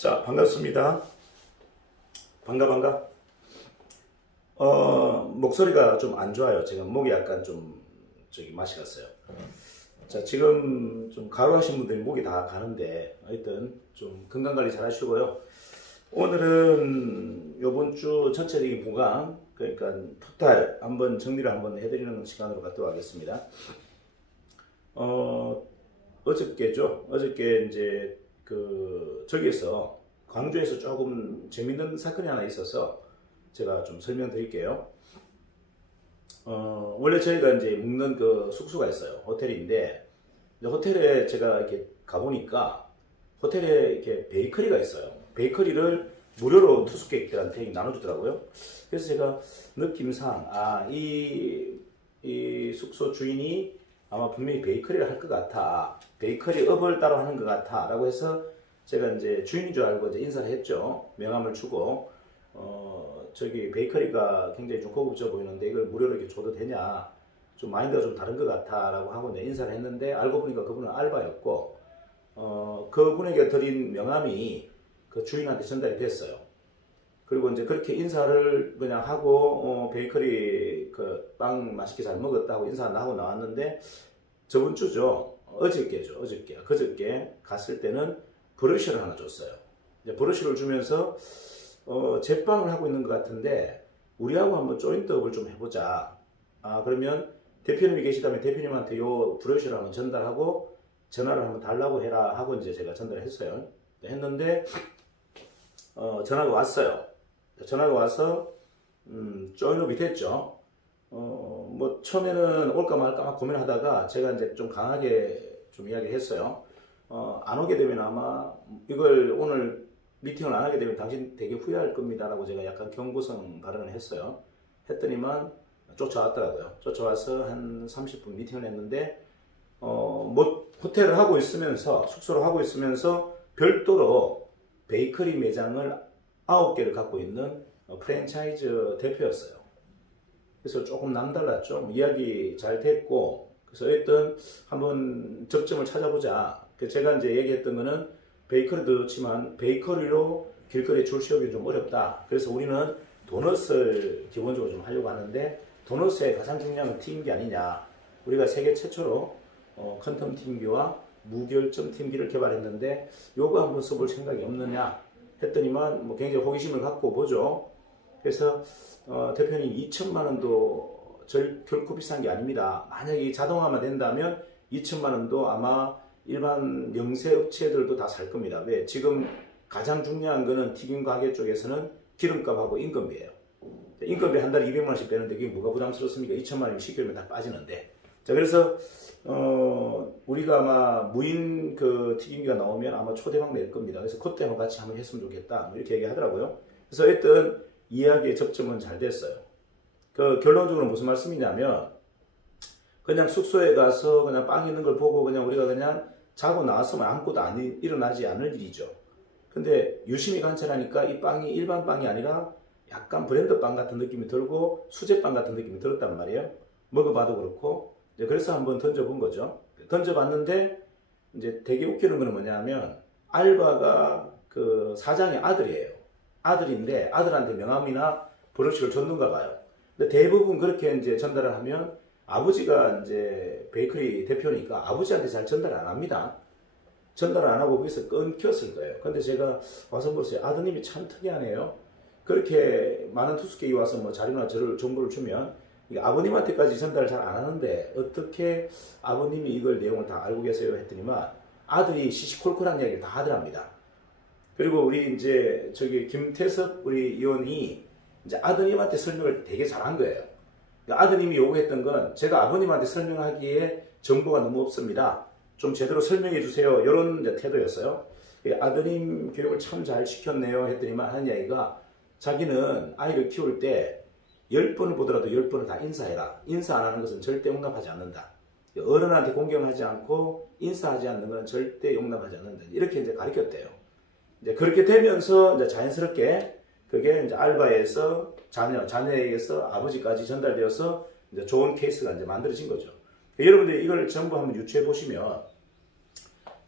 자, 반갑습니다. 반가. 목소리가 좀 안 좋아요. 지금 목이 약간 좀 맛이 갔어요. 자, 지금 좀 가루하신 분들이 목이 다 가는데 하여튼 좀 건강관리 잘 하시고요. 오늘은 요번 주 전체적인 보강, 그러니까 토탈 한번 정리를 한번 해드리는 시간으로 갖도록 하겠습니다. 어저께죠. 어저께 이제 저기에서 광주에서 조금 재밌는 사건이 하나 있어서 제가 좀 설명드릴게요. 원래 저희가 이제 묵는 그 숙소가 있어요. 호텔인데, 호텔에 제가 이렇게 가보니까 호텔에 이렇게 베이커리가 있어요. 베이커리를 무료로 투숙객들한테 나눠주더라고요. 그래서 제가 느낌상, 이 숙소 주인이 아마 분명히 베이커리를 할 것 같아. 베이커리 업을 따로 하는 것 같아. 라고 해서 제가 이제 주인인 줄 알고 이제 인사를 했죠. 명함을 주고, 저기 베이커리가 굉장히 좀 고급져 보이는데 이걸 무료로 이렇게 줘도 되냐. 좀 마인드가 좀 다른 것 같아. 라고 하고 이제 인사를 했는데 알고 보니까 그분은 알바였고, 그분에게 드린 명함이 그 주인한테 전달이 됐어요. 그리고 이제 그렇게 인사를 그냥 하고, 베이커리 그 빵 맛있게 잘 먹었다고 인사 하고 나왔는데, 저번 주죠. 그저께 갔을 때는 브러쉬를 하나 줬어요. 이제 브러쉬를 주면서, 제빵을 하고 있는 것 같은데, 우리하고 한번 조인트업을 좀 해보자. 그러면 대표님이 계시다면 대표님한테 요 브러쉬를 한번 전달하고, 전화를 한번 달라고 해라 하고 이제 제가 전달을 했어요. 했는데, 전화가 왔어요. 전화가 와서, 조인업이 됐죠. 뭐, 처음에는 올까 말까 막 고민하다가 제가 이제 좀 강하게 좀 이야기를 했어요. 안 오게 되면 아마 이걸 오늘 미팅을 안 하게 되면 당신 되게 후회할 겁니다. 라고 제가 약간 경고성 발언을 했어요. 했더니만 쫓아왔더라고요. 쫓아와서 한 30분 미팅을 했는데, 뭐, 호텔을 하고 있으면서, 숙소를 하고 있으면서 별도로 베이커리 매장을 9개를 갖고 있는 프랜차이즈 대표였어요. 그래서 조금 남달랐죠. 이야기 잘 됐고, 그래서 일단 한번 접점을 찾아보자. 제가 이제 얘기했던 거는 베이커리도 좋지만 베이커리로 길거리에 줄 세우기 좀 어렵다. 그래서 우리는 도넛을 기본적으로 좀 하려고 하는데, 도넛의 가장 중요한 건 튀김기 아니냐. 우리가 세계 최초로 컨텀 튀김기와 무결점 튀김기를 개발했는데 요거 한번 써볼 생각이 없느냐 했더니만 뭐 굉장히 호기심을 갖고 보죠. 그래서 대표님 2천만 원도 결코 비싼 게 아닙니다. 만약에 자동화만 된다면 2천만 원도 아마 일반 영세 업체들도 다 살 겁니다. 왜? 지금 가장 중요한 거는 튀김 가게 쪽에서는 기름값하고 인건비예요. 인건비 한 달에 200만 원씩 빼는데 그게 뭐가 부담스럽습니까? 2천만 원이면 10개월이면 다 빠지는데. 자, 그래서 우리가 아마 무인 그 튀김기가 나오면 아마 초대박 낼 겁니다. 그래서 그때 한번 같이 한번 했으면 좋겠다. 뭐 이렇게 얘기하더라고요. 그래서 일단 이야기의 접점은 잘 됐어요. 결론적으로 무슨 말씀이냐면, 그냥 숙소에 가서 그냥 빵 있는 걸 보고 그냥 우리가 그냥 자고 나왔으면 아무것도 일어나지 않을 일이죠. 근데 유심히 관찰하니까 이 빵이 일반 빵이 아니라 약간 브랜드 빵 같은 느낌이 들고 수제빵 같은 느낌이 들었단 말이에요. 먹어봐도 그렇고. 그래서 한번 던져본 거죠. 던져봤는데 이제 되게 웃기는 거는 뭐냐면, 알바가 그 사장의 아들이에요. 아들인데 아들한테 명함이나 브로셔를 줬는가 봐요. 근데 대부분 그렇게 이제 전달을 하면 아버지가 이제 베이커리 대표니까 아버지한테 잘 전달 안 합니다. 전달 안 하고 거기서 끊겼을 거예요. 근데 제가 와서 보세요. 아드님이 참 특이하네요. 그렇게 많은 투숙객이 와서 뭐 자료나 정보를 주면 아버님한테까지 전달을 잘 안 하는데 어떻게 아버님이 이걸 내용을 다 알고 계세요? 했더니만 아들이 시시콜콜한 이야기를 다 하더랍니다. 그리고 우리 이제 저기 김태섭 우리 의원이 이제 아드님한테 설명을 되게 잘한 거예요. 아드님이 요구했던 건 제가 아버님한테 설명하기에 정보가 너무 없습니다. 좀 제대로 설명해 주세요. 이런 태도였어요. 아드님 교육을 참 잘 시켰네요. 했더니만 하는 이야기가, 자기는 아이를 키울 때 10번을 보더라도 10번을 다 인사해라. 인사 안 하는 것은 절대 용납하지 않는다. 어른한테 공경하지 않고 인사하지 않는 건 절대 용납하지 않는다. 이렇게 이제 가르쳤대요. 이제 그렇게 되면서 이제 자연스럽게 그게 이제 알바에서 자녀에게서 아버지까지 전달되어서 이제 좋은 케이스가 이제 만들어진 거죠. 여러분들이 이걸 전부 한번 유추해 보시면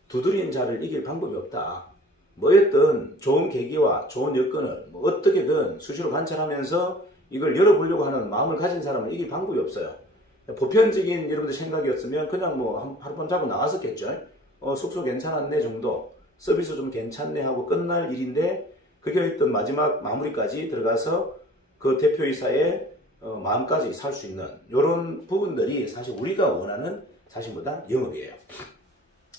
두드리는 자를 이길 방법이 없다. 뭐였든 좋은 계기와 좋은 여건을 뭐 어떻게든 수시로 관찰하면서 이걸 열어보려고 하는 마음을 가진 사람은 이길 방법이 없어요. 보편적인 여러분들 생각이었으면 그냥 뭐 하룻밤 자고 나왔었겠죠. 숙소 괜찮았네 정도, 서비스 좀 괜찮네 하고 끝날 일인데, 그게 어떤 마지막 마무리까지 들어가서 그 대표이사의 마음까지 살 수 있는 이런 부분들이 사실 우리가 원하는 사실보다 영업이에요.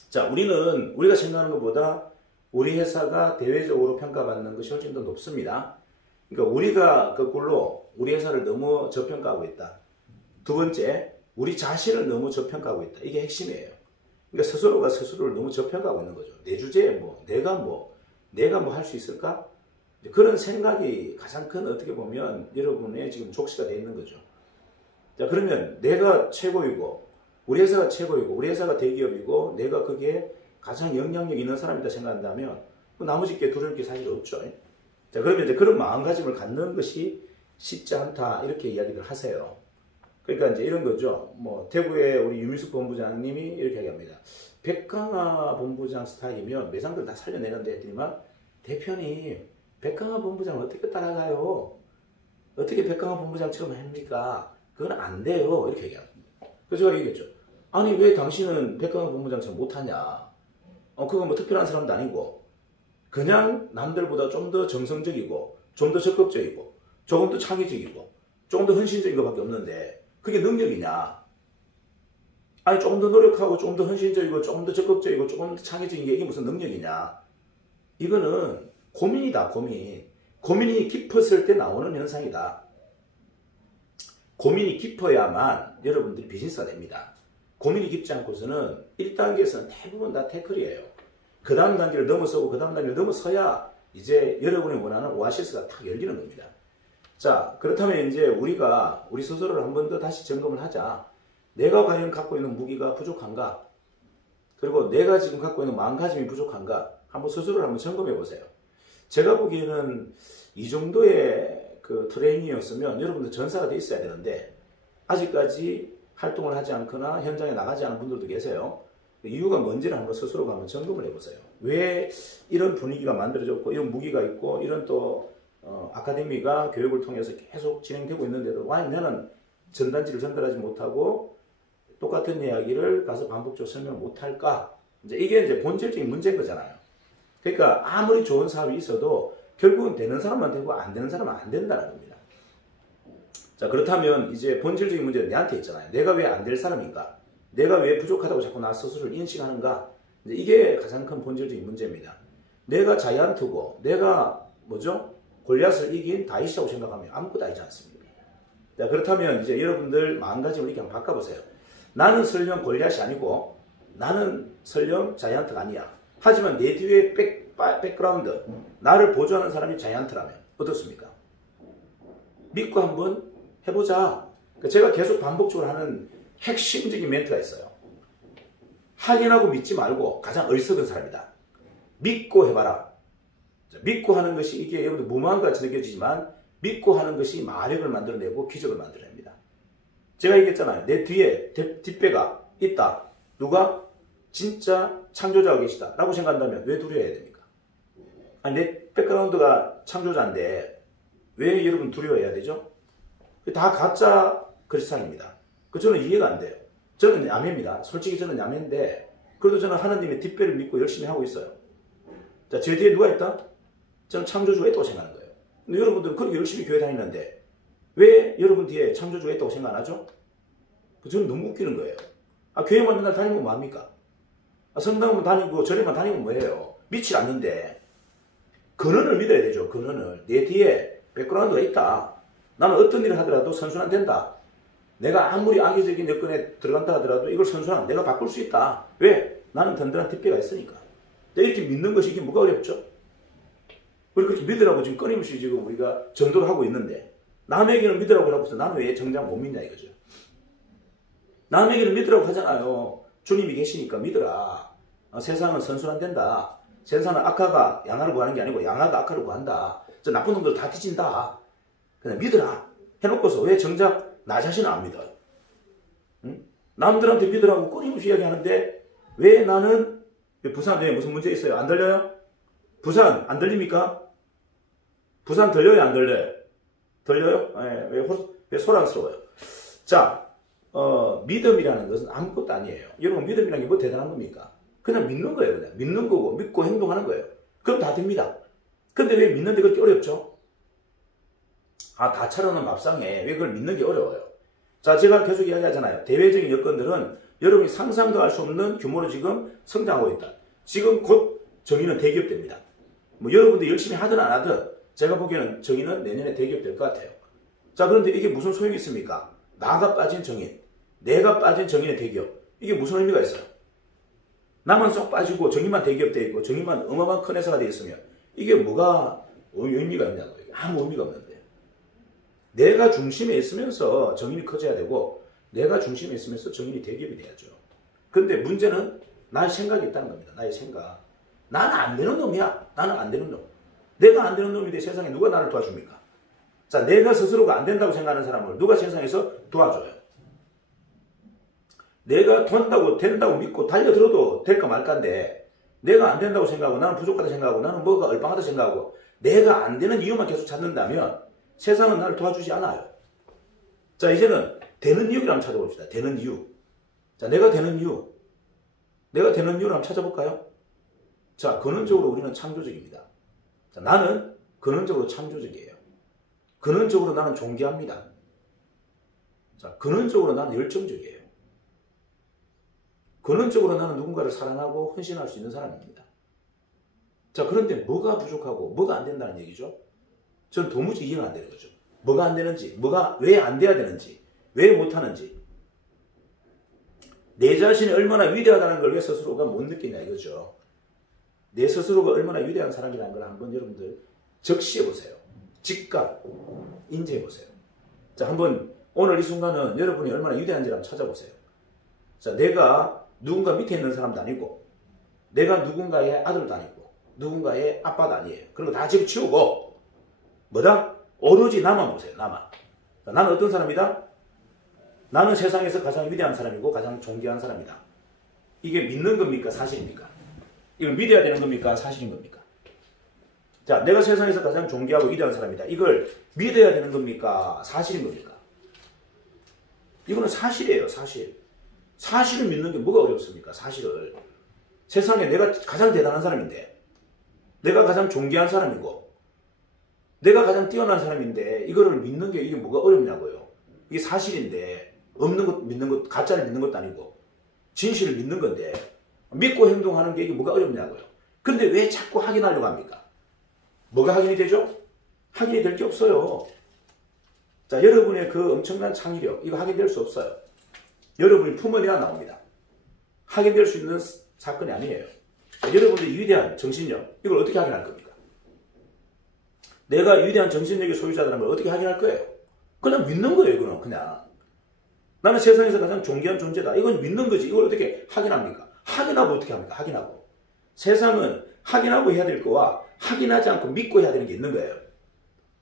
자, 우리가 생각하는 것보다 우리 회사가 대외적으로 평가받는 것이 훨씬 더 높습니다. 그러니까 우리가 거꾸로 우리 회사를 너무 저평가하고 있다. 두 번째, 우리 자신을 너무 저평가하고 있다. 이게 핵심이에요. 그러니까 스스로가 스스로를 너무 저평가하고 있는 거죠. 내 주제에 내가 할 수 있을까? 그런 생각이 가장 큰, 어떻게 보면 여러분의 지금 족시가 되어 있는 거죠. 자, 그러면 내가 최고이고 우리 회사가 최고이고 우리 회사가 대기업이고 내가 그게 가장 영향력 있는 사람이다 생각한다면 나머지 게 두려울 게 사실 없죠. 자, 그러면 이제 그런 마음가짐을 갖는 것이 쉽지 않다, 이렇게 이야기를 하세요. 그러니까 이제 이런 거죠. 뭐 대구의 우리 유민숙 본부장님이 이렇게 얘기합니다. 백강화 본부장 스타일이면 매장들 다 살려내는데 했더니만, 대표님 백강화 본부장 어떻게 따라가요? 어떻게 백강화 본부장처럼 합니까? 그건 안 돼요. 이렇게 얘기합니다. 그래서 제가 얘기했죠. 아니 왜 당신은 백강화 본부장처럼 못하냐? 그거 뭐 특별한 사람도 아니고 그냥 남들보다 좀 더 정성적이고 좀 더 적극적이고 조금 더 창의적이고 조금 더 헌신적인 것밖에 없는데 그게 능력이냐? 아니 조금 더 노력하고 조금 더 헌신적이고 조금 더 적극적이고 조금 더 창의적인 게 이게 무슨 능력이냐? 이거는 고민이다, 고민. 고민이 깊었을 때 나오는 현상이다. 고민이 깊어야만 여러분들이 비즈니스가 됩니다. 고민이 깊지 않고서는 1단계에서는 대부분 다 태클이에요. 그 다음 단계를 넘어서고 그 다음 단계를 넘어서야 이제 여러분이 원하는 오아시스가 탁 열리는 겁니다. 자, 그렇다면 이제 우리가 우리 스스로를 한 번 더 다시 점검을 하자. 내가 과연 갖고 있는 무기가 부족한가? 그리고 내가 지금 갖고 있는 마음가짐이 부족한가? 한번 스스로를 한번 점검해 보세요. 제가 보기에는 이 정도의 그 트레이닝이었으면 여러분들 전사가 돼 있어야 되는데 아직까지 활동을 하지 않거나 현장에 나가지 않은 분들도 계세요. 이유가 뭔지를 한번 스스로가 한번 점검을 해보세요. 왜 이런 분위기가 만들어졌고 이런 무기가 있고 이런 또 아카데미가 교육을 통해서 계속 진행되고 있는데도 왜 나는 전단지를 전달하지 못하고 똑같은 이야기를 가서 반복적으로 설명을 못할까? 이게 이제 본질적인 문제인 거잖아요. 그러니까 아무리 좋은 사업이 있어도 결국은 되는 사람만 되고 안 되는 사람은 안 된다는 겁니다. 자, 그렇다면 이제 본질적인 문제는 내한테 있잖아요. 내가 왜 안 될 사람인가? 내가 왜 부족하다고 자꾸 나 스스로를 인식하는가? 이게 가장 큰 본질적인 문제입니다. 내가 자이언트고 내가 골리앗을 이긴 다윗이라고 생각하면 아무것도 아니지 않습니까? 자, 그렇다면 이제 여러분들 마음가짐을 이렇게 한번 바꿔보세요. 나는 설령 골리앗이 아니고 나는 설령 자이언트가 아니야. 하지만 내 뒤에 백그라운드, 나를 보조하는 사람이 자이언트라면 어떻습니까? 믿고 한번 해보자. 제가 계속 반복적으로 하는 핵심적인 멘트가 있어요. 확인하고 믿지 말고 가장 어리석은 사람이다. 믿고 해봐라. 믿고 하는 것이 이게 여러분들 무모한 것 같이 느껴지지만 믿고 하는 것이 마력을 만들어내고 기적을 만들어냅니다. 제가 얘기했잖아요. 내 뒤에 뒷배가 있다. 누가? 진짜 창조자가 계시다 라고 생각한다면 왜 두려워해야 됩니까? 아니 내 백그라운드가 창조자인데 왜 여러분 두려워해야 되죠? 다 가짜 그리스도입니다. 저는 이해가 안 돼요. 저는 야매입니다. 솔직히 저는 야매인데 그래도 저는 하나님의 뒷배를 믿고 열심히 하고 있어요. 자, 제 뒤에 누가 있다? 저는 창조주가 있다고 생각하는 거예요. 근데 여러분들은 그렇게 열심히 교회 다니는데 왜 여러분 뒤에 창조주가 있다고 생각 안 하죠? 저는 너무 웃기는 거예요. 교회만 맨날 다니면 뭐합니까? 성당만 다니고 절에만 다니면 뭐예요? 믿지 않는데 근원을 믿어야 되죠. 근원을. 내 뒤에 백그라운드가 있다. 나는 어떤 일을 하더라도 선순환 된다. 내가 아무리 악의적인 여건에 들어간다 하더라도 이걸 선순환 내가 바꿀 수 있다. 왜? 나는 든든한 뒷배가 있으니까. 이렇게 믿는 것이 이게 뭐가 어렵죠? 우리 그렇게 믿으라고 지금 끊임없이 지금 우리가 전도를 하고 있는데 남에게는 믿으라고 하고 해서 나는 왜 정작 못 믿냐 이거죠. 남에게는 믿으라고 하잖아요. 주님이 계시니까 믿으라. 세상은 선순환된다. 세상은 악화가 양화를 구하는 게 아니고 양화가 악화를 구한다. 저 나쁜 놈들 다 뒤진다. 그냥 믿으라. 해놓고서 왜 정작 나 자신은 안 믿어요? 응? 남들한테 믿으라고 끊임없이 이야기하는데 왜 나는 부산에 무슨 문제 있어요? 안 들려요? 부산 안 들립니까? 부산 들려요, 안 들려요? 들려요? 네, 왜 소란스러워요? 자, 믿음이라는 것은 아무것도 아니에요. 여러분, 믿음이라는 게 뭐 대단한 겁니까? 그냥 믿는 거예요. 그냥 믿는 거고, 믿고 행동하는 거예요. 그럼 다 됩니다. 근데 왜 믿는데 그렇게 어렵죠? 다 차려놓은 밥상에 왜 그걸 믿는 게 어려워요? 자, 제가 계속 이야기하잖아요. 대외적인 여건들은 여러분이 상상도 할 수 없는 규모로 지금 성장하고 있다. 지금 곧 정의는 대기업됩니다. 뭐 여러분들 열심히 하든 안 하든 제가 보기에는 정의는 내년에 대기업 될 것 같아요. 자, 그런데 이게 무슨 소용이 있습니까? 나가 빠진 정의, 내가 빠진 정의의 대기업. 이게 무슨 의미가 있어요? 나만 쏙 빠지고 정의만 대기업 되어 있고 정의만 어마어마한 큰 회사가 되어 있으면 이게 뭐가 의미가 있냐고요. 아무 의미가 없는데. 내가 중심에 있으면서 정의이 커져야 되고 내가 중심에 있으면서 정의이 대기업이 돼야죠. 근데 문제는 나의 생각이 있다는 겁니다. 나의 생각. 나는 안 되는 놈이야. 나는 안 되는 놈. 내가 안 되는 놈인데 세상에 누가 나를 도와줍니까? 자, 내가 스스로가 안 된다고 생각하는 사람을 누가 세상에서 도와줘요? 내가 된다고 믿고 달려들어도 될까 말까인데 내가 안 된다고 생각하고 나는 부족하다 생각하고 나는 뭐가 얼빵하다 생각하고 내가 안 되는 이유만 계속 찾는다면 세상은 나를 도와주지 않아요. 자, 이제는 되는 이유를 한번 찾아봅시다. 되는 이유. 자, 내가 되는 이유. 내가 되는 이유를 한번 찾아볼까요? 자, 근원적으로 우리는 창조적입니다. 자, 나는 근원적으로 창조적이에요. 근원적으로 나는 존귀합니다. 자, 근원적으로 나는 열정적이에요. 근원적으로 나는 누군가를 사랑하고 헌신할 수 있는 사람입니다. 자, 그런데 뭐가 부족하고 뭐가 안 된다는 얘기죠? 전 도무지 이해가 안 되는 거죠. 뭐가 안 되는지, 뭐가 왜 안 돼야 되는지, 왜 못하는지. 내 자신이 얼마나 위대하다는 걸 왜 스스로가 못 느끼냐 이거죠. 내 스스로가 얼마나 위대한 사람이라는 걸 한번 여러분들 적시해 보세요. 즉각 인지해 보세요. 자, 한번 오늘 이 순간은 여러분이 얼마나 위대한지를 한번 찾아보세요. 자, 내가 누군가 밑에 있는 사람도 아니고 내가 누군가의 아들도 아니고 누군가의 아빠도 아니에요. 그런 거 다 집어치우고 뭐다? 오로지 나만 보세요. 나만. 자, 나는 어떤 사람이다? 나는 세상에서 가장 위대한 사람이고 가장 존귀한 사람이다. 이게 믿는 겁니까? 사실입니까? 이걸 믿어야 되는 겁니까? 사실인 겁니까? 자, 내가 세상에서 가장 존귀하고 위대한 사람이다. 이걸 믿어야 되는 겁니까? 사실인 겁니까? 이거는 사실이에요. 사실. 사실을 믿는 게 뭐가 어렵습니까? 사실을. 세상에 내가 가장 대단한 사람인데 내가 가장 존귀한 사람이고 내가 가장 뛰어난 사람인데 이거를 믿는 게 이게 뭐가 어렵냐고요. 이게 사실인데 없는 것 믿는 것, 가짜를 믿는 것도 아니고 진실을 믿는 건데 믿고 행동하는 게 이게 뭐가 어렵냐고요. 근데 왜 자꾸 확인하려고 합니까? 뭐가 확인이 되죠? 확인이 될 게 없어요. 자, 여러분의 그 엄청난 창의력 이거 확인될 수 없어요. 여러분이 품어내야 나옵니다. 확인될 수 있는 사건이 아니에요. 자, 여러분의 위대한 정신력 이걸 어떻게 확인할 겁니까? 내가 위대한 정신력의 소유자라는 걸 어떻게 확인할 거예요? 그냥 믿는 거예요. 이거는 그냥. 나는 세상에서 가장 존귀한 존재다. 이건 믿는 거지. 이걸 어떻게 확인합니까? 확인하고 어떻게 합니까? 확인하고. 세상은 확인하고 해야 될 거와 확인하지 않고 믿고 해야 되는 게 있는 거예요.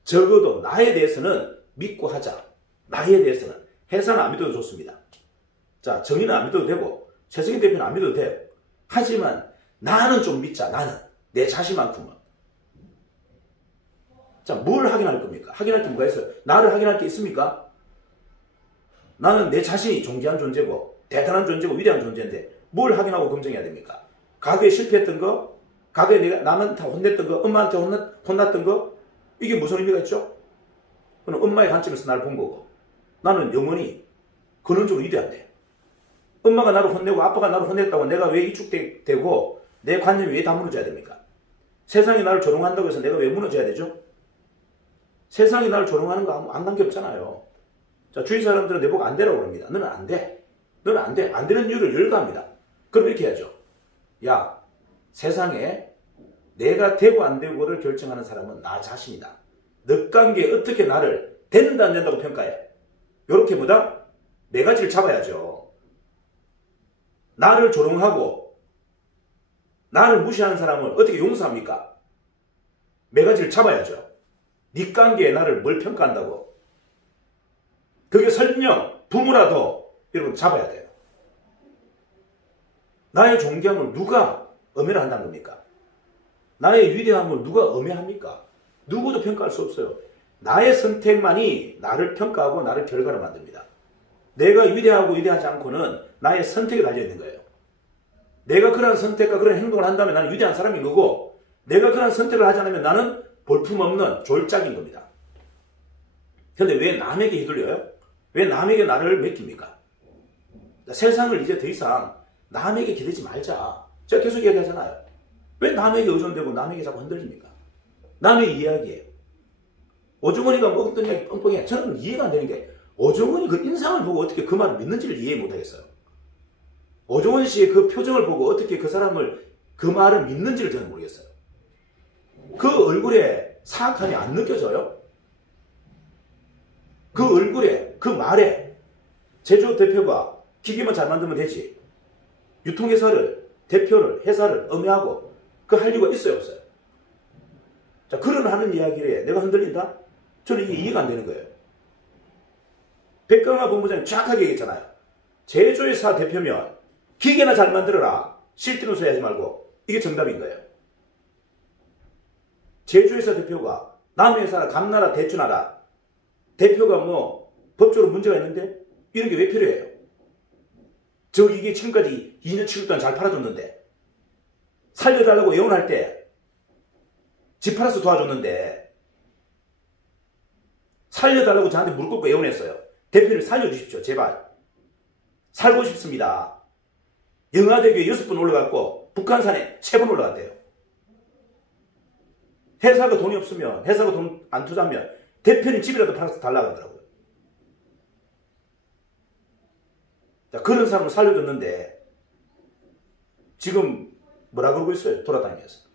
적어도 나에 대해서는 믿고 하자. 나에 대해서는. 회사는 안 믿어도 좋습니다. 자, 정의는 안 믿어도 되고 최승희 대표는 안 믿어도 돼요. 하지만 나는 좀 믿자. 나는. 내 자신만큼은. 자, 뭘 확인할 겁니까? 확인할 게 뭐가 있어요? 나를 확인할 게 있습니까? 나는 내 자신이 존귀한 존재고 대단한 존재고 위대한 존재인데 뭘 확인하고 검증해야 됩니까? 과거에 실패했던 거, 과거에 내가 남한테 혼냈던 거, 엄마한테 혼났던 거 이게 무슨 의미가 있죠? 그럼 엄마의 관점에서 나를 본 거고 나는 영원히 근원적으로 위대한데 엄마가 나를 혼내고 아빠가 나를 혼냈다고 내가 왜 위축되고 내 관념이 왜 다 무너져야 됩니까? 세상이 나를 조롱한다고 해서 내가 왜 무너져야 되죠? 세상이 나를 조롱하는 거 안 관계없잖아요. 자, 주위 사람들은 내보고 안 되라고 그럽니다. 너는 안 돼. 너는 안 돼. 안 되는 이유를 열거합니다. 그럼 이렇게 해야죠. 야, 세상에 내가 되고 안 되고를 결정하는 사람은 나 자신이다. 늑관계에 어떻게 나를 된다 안 된다고 평가해. 요렇게 보다 매가지를 잡아야죠. 나를 조롱하고 나를 무시하는 사람을 어떻게 용서합니까? 매가지를 잡아야죠. 네 관계에 나를 뭘 평가한다고. 그게 설령 부모라도 여러분 잡아야 돼요. 나의 존귀함을 누가 엄연히 한다는 겁니까? 나의 위대함을 누가 엄해합니까? 누구도 평가할 수 없어요. 나의 선택만이 나를 평가하고 나를 결과로 만듭니다. 내가 위대하고 위대하지 않고는 나의 선택에 달려있는 거예요. 내가 그런 선택과 그런 행동을 한다면 나는 위대한 사람인 거고, 내가 그런 선택을 하지 않으면 나는 볼품없는 졸작인 겁니다. 그런데 왜 남에게 휘둘려요? 왜 남에게 나를 맡깁니까? 세상을 이제 더 이상 남에게 기대지 말자. 제가 계속 이야기하잖아요. 왜 남에게 의존되고 남에게 자꾸 흔들립니까? 남의 이야기예요. 오종원이가 뭐 어떤 이야기 뻥뻥해. 저는 이해가 안 되는 게, 오종원이 그 인상을 보고 어떻게 그 말을 믿는지를 이해 못 하겠어요. 오종원 씨의 그 표정을 보고 어떻게 그 사람을, 그 말을 믿는지를 저는 모르겠어요. 그 얼굴에 사악함이 안 느껴져요? 그 얼굴에, 그 말에 제조업 대표가 기계만 잘 만들면 되지, 유통회사를, 대표를, 회사를 엄해하고 그 할 이유가 있어요, 없어요? 자, 그런 하는 이야기에 내가 흔들린다? 저는 이게 이해가 안 되는 거예요. 백강화 본부장이 정확하게 얘기했잖아요. 제조회사 대표면 기계나 잘 만들어라. 실드는 소리 하지 말고. 이게 정답인 거예요. 제조회사 대표가 남의 회사나 감나라 대추나라, 대표가 뭐 법적으로 문제가 있는데 이런 게 왜 필요해요? 저 이게 지금까지 2년 7년 동안 잘 팔아줬는데, 살려달라고 애원할 때 집 팔아서 도와줬는데, 살려달라고 저한테 무릎 꿇고 애원했어요. 대표를 살려주십시오. 제발. 살고 싶습니다. 영화대교에 6번 올라갔고 북한산에 3번 올라갔대요. 회사가 돈이 없으면, 회사가 돈 안 투자하면 대표님 집이라도 팔아서 달라고 하더라고요. 자, 그런 사람을 살려줬는데 지금 뭐라 그러고 있어요? 돌아다니면서.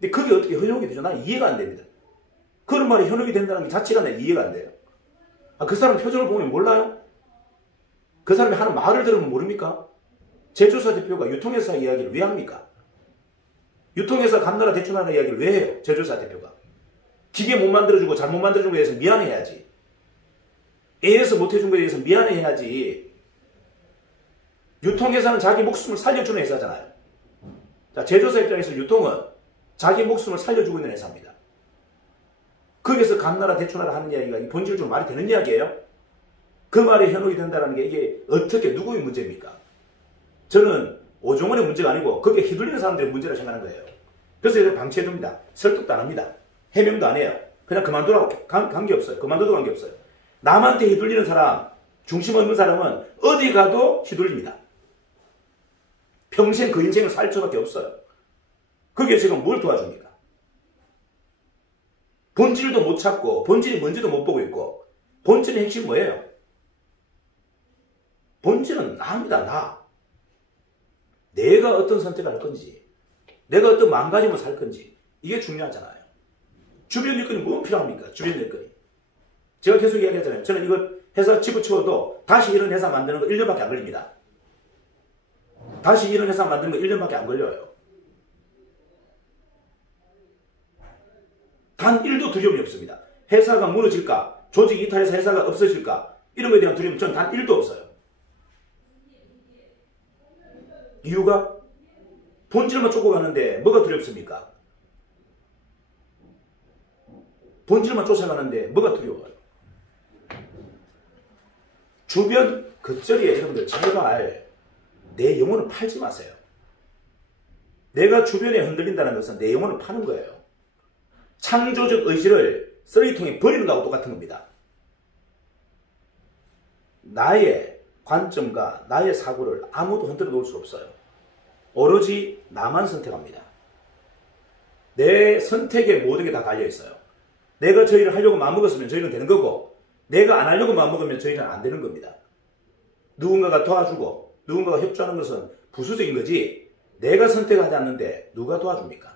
근데 그게 어떻게 현혹이 되죠? 난 이해가 안 됩니다. 그런 말이 현혹이 된다는 게 자체가 난 이해가 안 돼요. 그 사람 표정을 보면 몰라요? 그 사람이 하는 말을 들으면 모릅니까? 제조사 대표가 유통회사 이야기를 왜 합니까? 유통회사 감나라 대추나라 이야기를 왜 해요? 제조사 대표가. 기계 못 만들어주고 잘못 만들어준 거에 대해서 미안해야지. A에서 못해준 거에 대해서 미안해야지. 유통회사는 자기 목숨을 살려주는 회사잖아요. 자, 제조사 입장에서 유통은 자기 목숨을 살려주고 있는 회사입니다. 거기서 감나라 대추나라 하는 이야기가 본질적으로 말이 되는 이야기예요? 그 말이 현혹이 된다는 게 이게 어떻게 누구의 문제입니까? 저는 오종원의 문제가 아니고 거기에 휘둘리는 사람들의 문제라고 생각하는 거예요. 그래서 이걸 방치해둡니다. 설득도 안 합니다. 해명도 안 해요. 그냥 그만두라고. 관계없어요. 그만둬도 관계없어요. 남한테 휘둘리는 사람, 중심 없는 사람은 어디 가도 휘둘립니다. 평생 그 인생을 살 수밖에 없어요. 그게 지금 뭘 도와줍니까? 본질도 못 찾고 본질이 뭔지도 못 보고 있고, 본질의 핵심 뭐예요? 본질은 나입니다. 나. 내가 어떤 선택을 할 건지, 내가 어떤 마음가짐을 살 건지, 이게 중요하잖아요. 주변 일거리 뭐 필요합니까? 주변 일거리. 제가 계속 이야기하잖아요. 저는 이거 회사 집어치워도 다시 이런 회사 만드는 거 1년밖에 안 걸립니다. 다시 이런 회사 만드는 거 1년밖에 안 걸려요. 단 1도 두려움이 없습니다. 회사가 무너질까? 조직 이탈해서 회사가 없어질까? 이런 거에 대한 두려움은 저는 단 1도 없어요. 이유가 본질만 쫓고 가는데 뭐가 두렵습니까? 본질만 쫓아가는데 뭐가 두려워요? 주변 겉절이에 여러분들 제발 내 영혼을 팔지 마세요. 내가 주변에 흔들린다는 것은 내 영혼을 파는 거예요. 창조적 의지를 쓰레기통에 버리는 거하고 똑같은 겁니다. 나의 관점과 나의 사고를 아무도 흔들어 놓을 수 없어요. 오로지 나만 선택합니다. 내 선택에 모든 게 다 달려있어요. 내가 저 일을 하려고 마음먹었으면 저 일은 되는 거고, 내가 안 하려고 마음먹으면 저 일은 안 되는 겁니다. 누군가가 도와주고 누군가가 협조하는 것은 부수적인 거지, 내가 선택하지 않는데 누가 도와줍니까?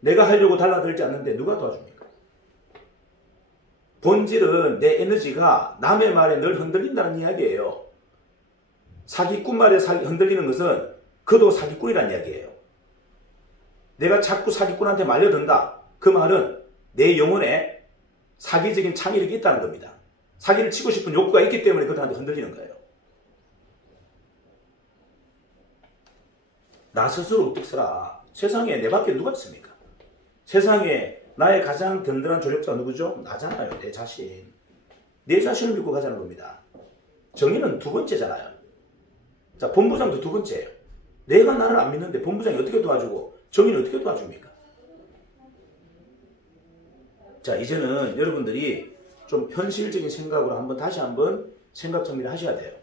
내가 하려고 달라들지 않는데 누가 도와줍니까? 본질은 내 에너지가 남의 말에 늘 흔들린다는 이야기예요. 사기꾼 말에 흔들리는 것은 그도 사기꾼이라는 이야기예요. 내가 자꾸 사기꾼한테 말려든다. 그 말은 내 영혼에 사기적인 창의력이 있다는 겁니다. 사기를 치고 싶은 욕구가 있기 때문에 그들한테 흔들리는 거예요. 나 스스로 우뚝 서라. 세상에 내 밖에 누가 있습니까? 세상에 나의 가장 든든한 조력자가 누구죠? 나잖아요. 내 자신. 내 자신을 믿고 가자는 겁니다. 정의는 두 번째잖아요. 자, 본부장도 두 번째예요. 내가 나를 안 믿는데 본부장이 어떻게 도와주고 정의는 어떻게 도와줍니까? 자, 이제는 여러분들이 좀 현실적인 생각으로 다시 한번 생각 정리를 하셔야 돼요.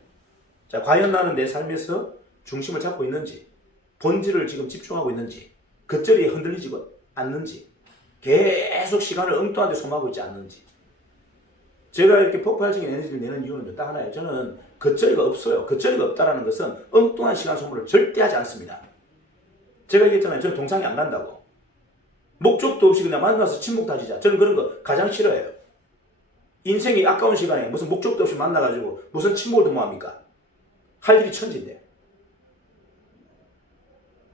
자, 과연 나는 내 삶에서 중심을 잡고 있는지, 본질을 지금 집중하고 있는지, 겉절이 흔들리지 않는지, 계속 시간을 엉뚱한 데 소모하고 있지 않는지. 제가 이렇게 폭발적인 에너지를 내는 이유는 딱 하나예요. 저는 겉절이가 없어요. 겉절이가 없다는 것은 엉뚱한 시간 소모를 절대 하지 않습니다. 제가 얘기했잖아요. 저는 동창회 안 간다고. 목적도 없이 그냥 만나서 친목 다지자. 저는 그런 거 가장 싫어해요. 인생이 아까운 시간에 무슨 목적도 없이 만나가지고 무슨 친목을 더 뭐합니까? 할 일이 천지인데.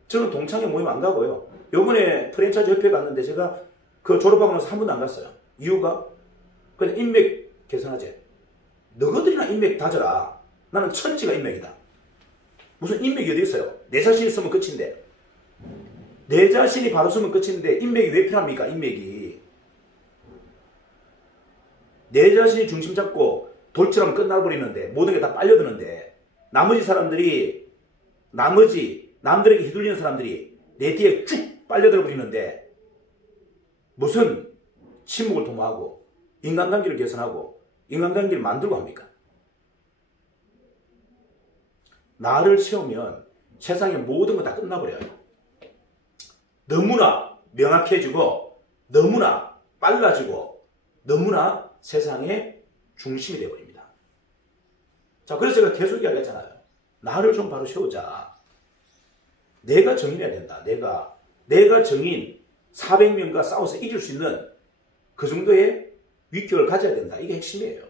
저는 동창회 모임 안 가고요. 요번에 프랜차이즈 협회 갔는데 제가 그 졸업하고 나서 한 번도 안 갔어요. 이유가? 그냥 인맥 개선하지. 너희들이나 인맥 다져라. 나는 천지가 인맥이다. 무슨 인맥이 어디 있어요? 내 자신 있으면 끝인데. 내 자신이 바로 서면 끝인데 인맥이 왜 필요합니까? 인맥이. 내 자신이 중심 잡고 돌처럼 끝나버리는데 모든 게 다 빨려드는데 나머지 사람들이 남들에게 휘둘리는 사람들이 내 뒤에 쭉 빨려들어 버리는데 무슨 친목을 도모하고 인간관계를 개선하고 인간관계를 만들고 합니까? 나를 세우면 세상의 모든 건 다 끝나버려요. 너무나 명확해지고 너무나 빨라지고 너무나 세상의 중심이 되어버립니다. 자, 그래서 제가 계속 이야기했잖아요. 나를 좀 바로 세우자. 내가 정인해야 된다. 내가 정인 400명과 싸워서 이길 수 있는 그 정도의 위격을 가져야 된다. 이게 핵심이에요.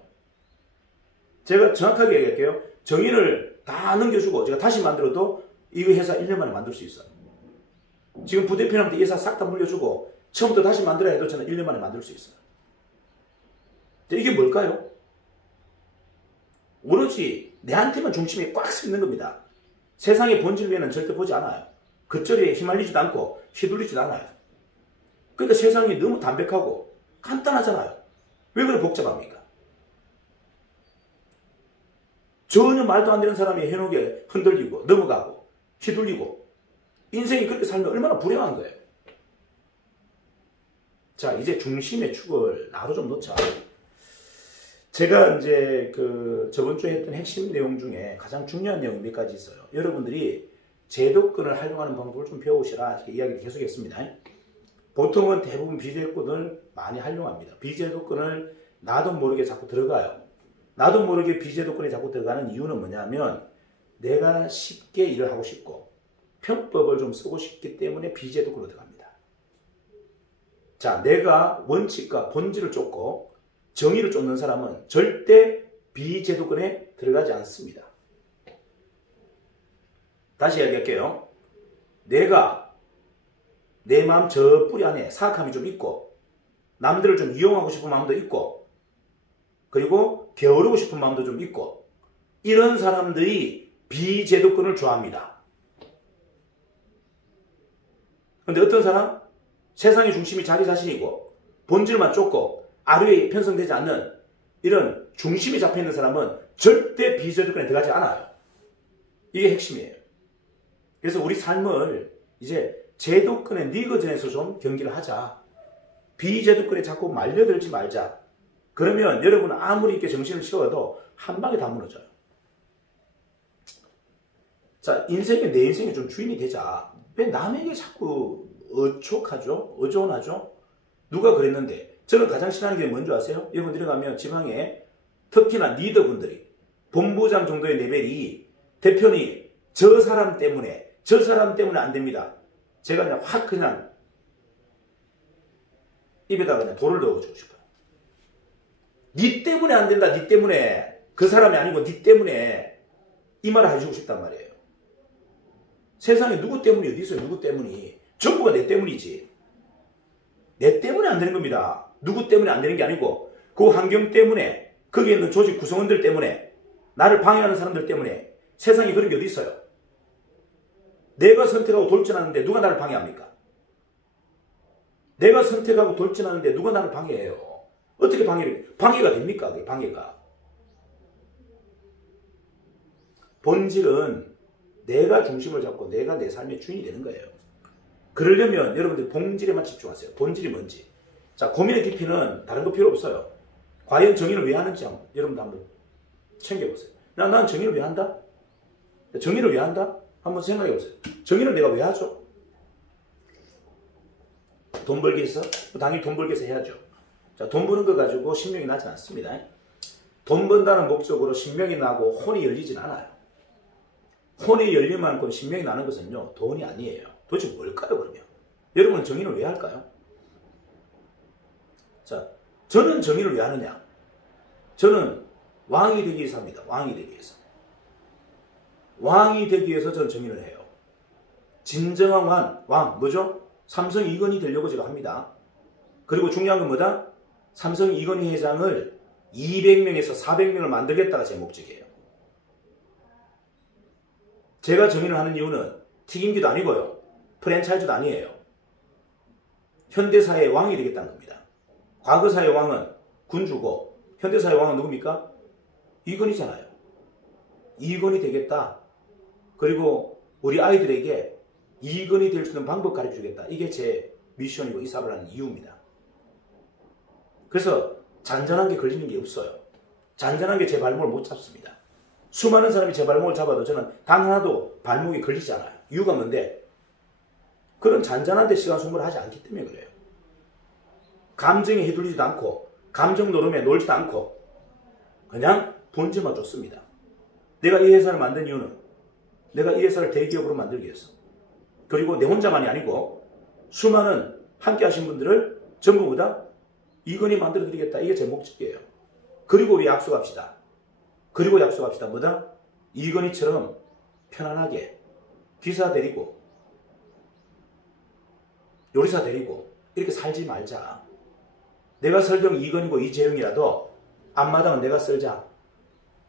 제가 정확하게 얘기할게요. 정인을 다 넘겨주고 제가 다시 만들어도 이 회사 1년 만에 만들 수 있어요. 지금 부대표님한테 이 회사 싹 다 물려주고 처음부터 다시 만들어야 해도 저는 1년 만에 만들 수 있어요. 이게 뭘까요? 오로지 내한테만 중심이 꽉 서 있는 겁니다. 세상의 본질 외에는 절대 보지 않아요. 겉절이에 휘말리지도 않고 휘둘리지도 않아요. 그러니까 세상이 너무 담백하고 간단하잖아요. 왜 그렇게 복잡합니까? 전혀 말도 안 되는 사람이 해놓게 흔들리고 넘어가고 휘둘리고 인생이 그렇게 살면 얼마나 불행한 거예요. 자, 이제 중심의 축을 나로 좀 놓자. 제가 이제 저번 주에 했던 핵심 내용 중에 가장 중요한 내용이 몇 가지 있어요. 여러분들이 제도권을 활용하는 방법을 좀 배우시라 이렇게 이야기를 계속했습니다. 보통은 대부분 비제도권을 많이 활용합니다. 비제도권을 나도 모르게 자꾸 들어가요. 나도 모르게 비제도권에 자꾸 들어가는 이유는 뭐냐면 내가 쉽게 일을 하고 싶고 편법을 좀 쓰고 싶기 때문에 비제도권으로 들어갑니다. 자, 내가 원칙과 본질을 쫓고 정의를 쫓는 사람은 절대 비제도권에 들어가지 않습니다. 다시 이야기할게요. 내가 내 마음 저 뿌리 안에 사악함이 좀 있고 남들을 좀 이용하고 싶은 마음도 있고 그리고 게으르고 싶은 마음도 좀 있고 이런 사람들이 비제도권을 좋아합니다. 그런데 어떤 사람? 세상의 중심이 자기 자신이고 본질만 쫓고 아류에 편성되지 않는 이런 중심이 잡혀있는 사람은 절대 비제도권에 들어가지 않아요. 이게 핵심이에요. 그래서 우리 삶을 이제 제도권의 리그전에서 좀 경기를 하자. 비제도권에 자꾸 말려들지 말자. 그러면 여러분은 아무리 이렇게 정신을 치워도 한 방에 다 무너져요. 자, 내 인생에 좀 주인이 되자. 왜 남에게 자꾸 어존하죠? 누가 그랬는데? 저는 가장 싫어하는 게 뭔지 아세요? 여러분들이 가면 지방에 특히나 리더분들이 본부장 정도의 레벨이 대표님 저 사람 때문에 안 됩니다. 제가 그냥 확 그냥 입에다가 그냥 돌을 넣어주고 싶어요. 니 때문에 안 된다. 니 때문에. 그 사람이 아니고 니 때문에 이 말을 해주고 싶단 말이에요. 세상에 누구 때문이 어디 있어요? 누구 때문이. 전부가 내 때문이지. 내 때문에 안 되는 겁니다. 누구 때문에 안 되는 게 아니고 그 환경 때문에 거기에 있는 조직 구성원들 때문에 나를 방해하는 사람들 때문에 세상에 그런 게 어디 있어요? 내가 선택하고 돌진하는데 누가 나를 방해합니까? 내가 선택하고 돌진하는데 누가 나를 방해해요? 어떻게 방해가 됩니까? 그게 방해가. 본질은 내가 중심을 잡고 내가 내 삶의 주인이 되는 거예요. 그러려면 여러분들 본질에만 집중하세요. 본질이 뭔지. 자, 고민의 깊이는 다른 거 필요 없어요. 과연 정의를 왜 하는지 여러분들 한번 챙겨보세요. 나는 정의를 왜 한다? 정의를 왜 한다? 한번 생각해보세요. 정의를 내가 왜 하죠? 돈 벌기 위해서? 당연히 돈 벌기 위해서 해야죠. 자, 돈 버는 거 가지고 신명이 나진 않습니다. 돈 번다는 목적으로 신명이 나고 혼이 열리진 않아요. 혼이 열릴 만큼 신명이 나는 것은요, 돈이 아니에요. 도대체 뭘까요, 그러면? 여러분은 정의를 왜 할까요? 자, 저는 정의를 왜 하느냐? 저는 왕이 되기 위해서 합니다. 왕이 되기 위해서. 왕이 되기 위해서 저는 정의를 해요. 진정한 왕, 뭐죠? 삼성 이건희 되려고 제가 합니다. 그리고 중요한 건 뭐다? 삼성 이건희 회장을 200명에서 400명을 만들겠다가 제 목적이에요. 제가 정의를 하는 이유는 튀김기도 아니고요. 프랜차이즈도 아니에요. 현대사회의 왕이 되겠다는 겁니다. 과거사의 왕은 군주고 현대사의 왕은 누굽니까? 이건희잖아요. 이건희 되겠다. 그리고 우리 아이들에게 이건희 될 수 있는 방법 가르쳐주겠다. 이게 제 미션이고 이 사업을 하는 이유입니다. 그래서 잔잔한 게 걸리는 게 없어요. 잔잔한 게 제 발목을 못 잡습니다. 수많은 사람이 제 발목을 잡아도 저는 단 하나도 발목이 걸리지 않아요. 이유가 뭔데? 그런 잔잔한 데 시간 소모를 하지 않기 때문에 그래요. 감정에 휘둘리지도 않고 감정 노름에 놀지도 않고 그냥 본질만 쫓습니다. 내가 이 회사를 만든 이유는 내가 이 회사를 대기업으로 만들기 위해서, 그리고 내 혼자만이 아니고 수많은 함께 하신 분들을 전부 다 이건희 만들어 드리겠다. 이게 제 목적이에요. 그리고 우리 약속합시다. 그리고 약속합시다. 뭐다? 이건희처럼 편안하게 기사 데리고 요리사 데리고 이렇게 살지 말자. 내가 설령 이건희고 이재용이라도 앞마당은 내가 쓸자.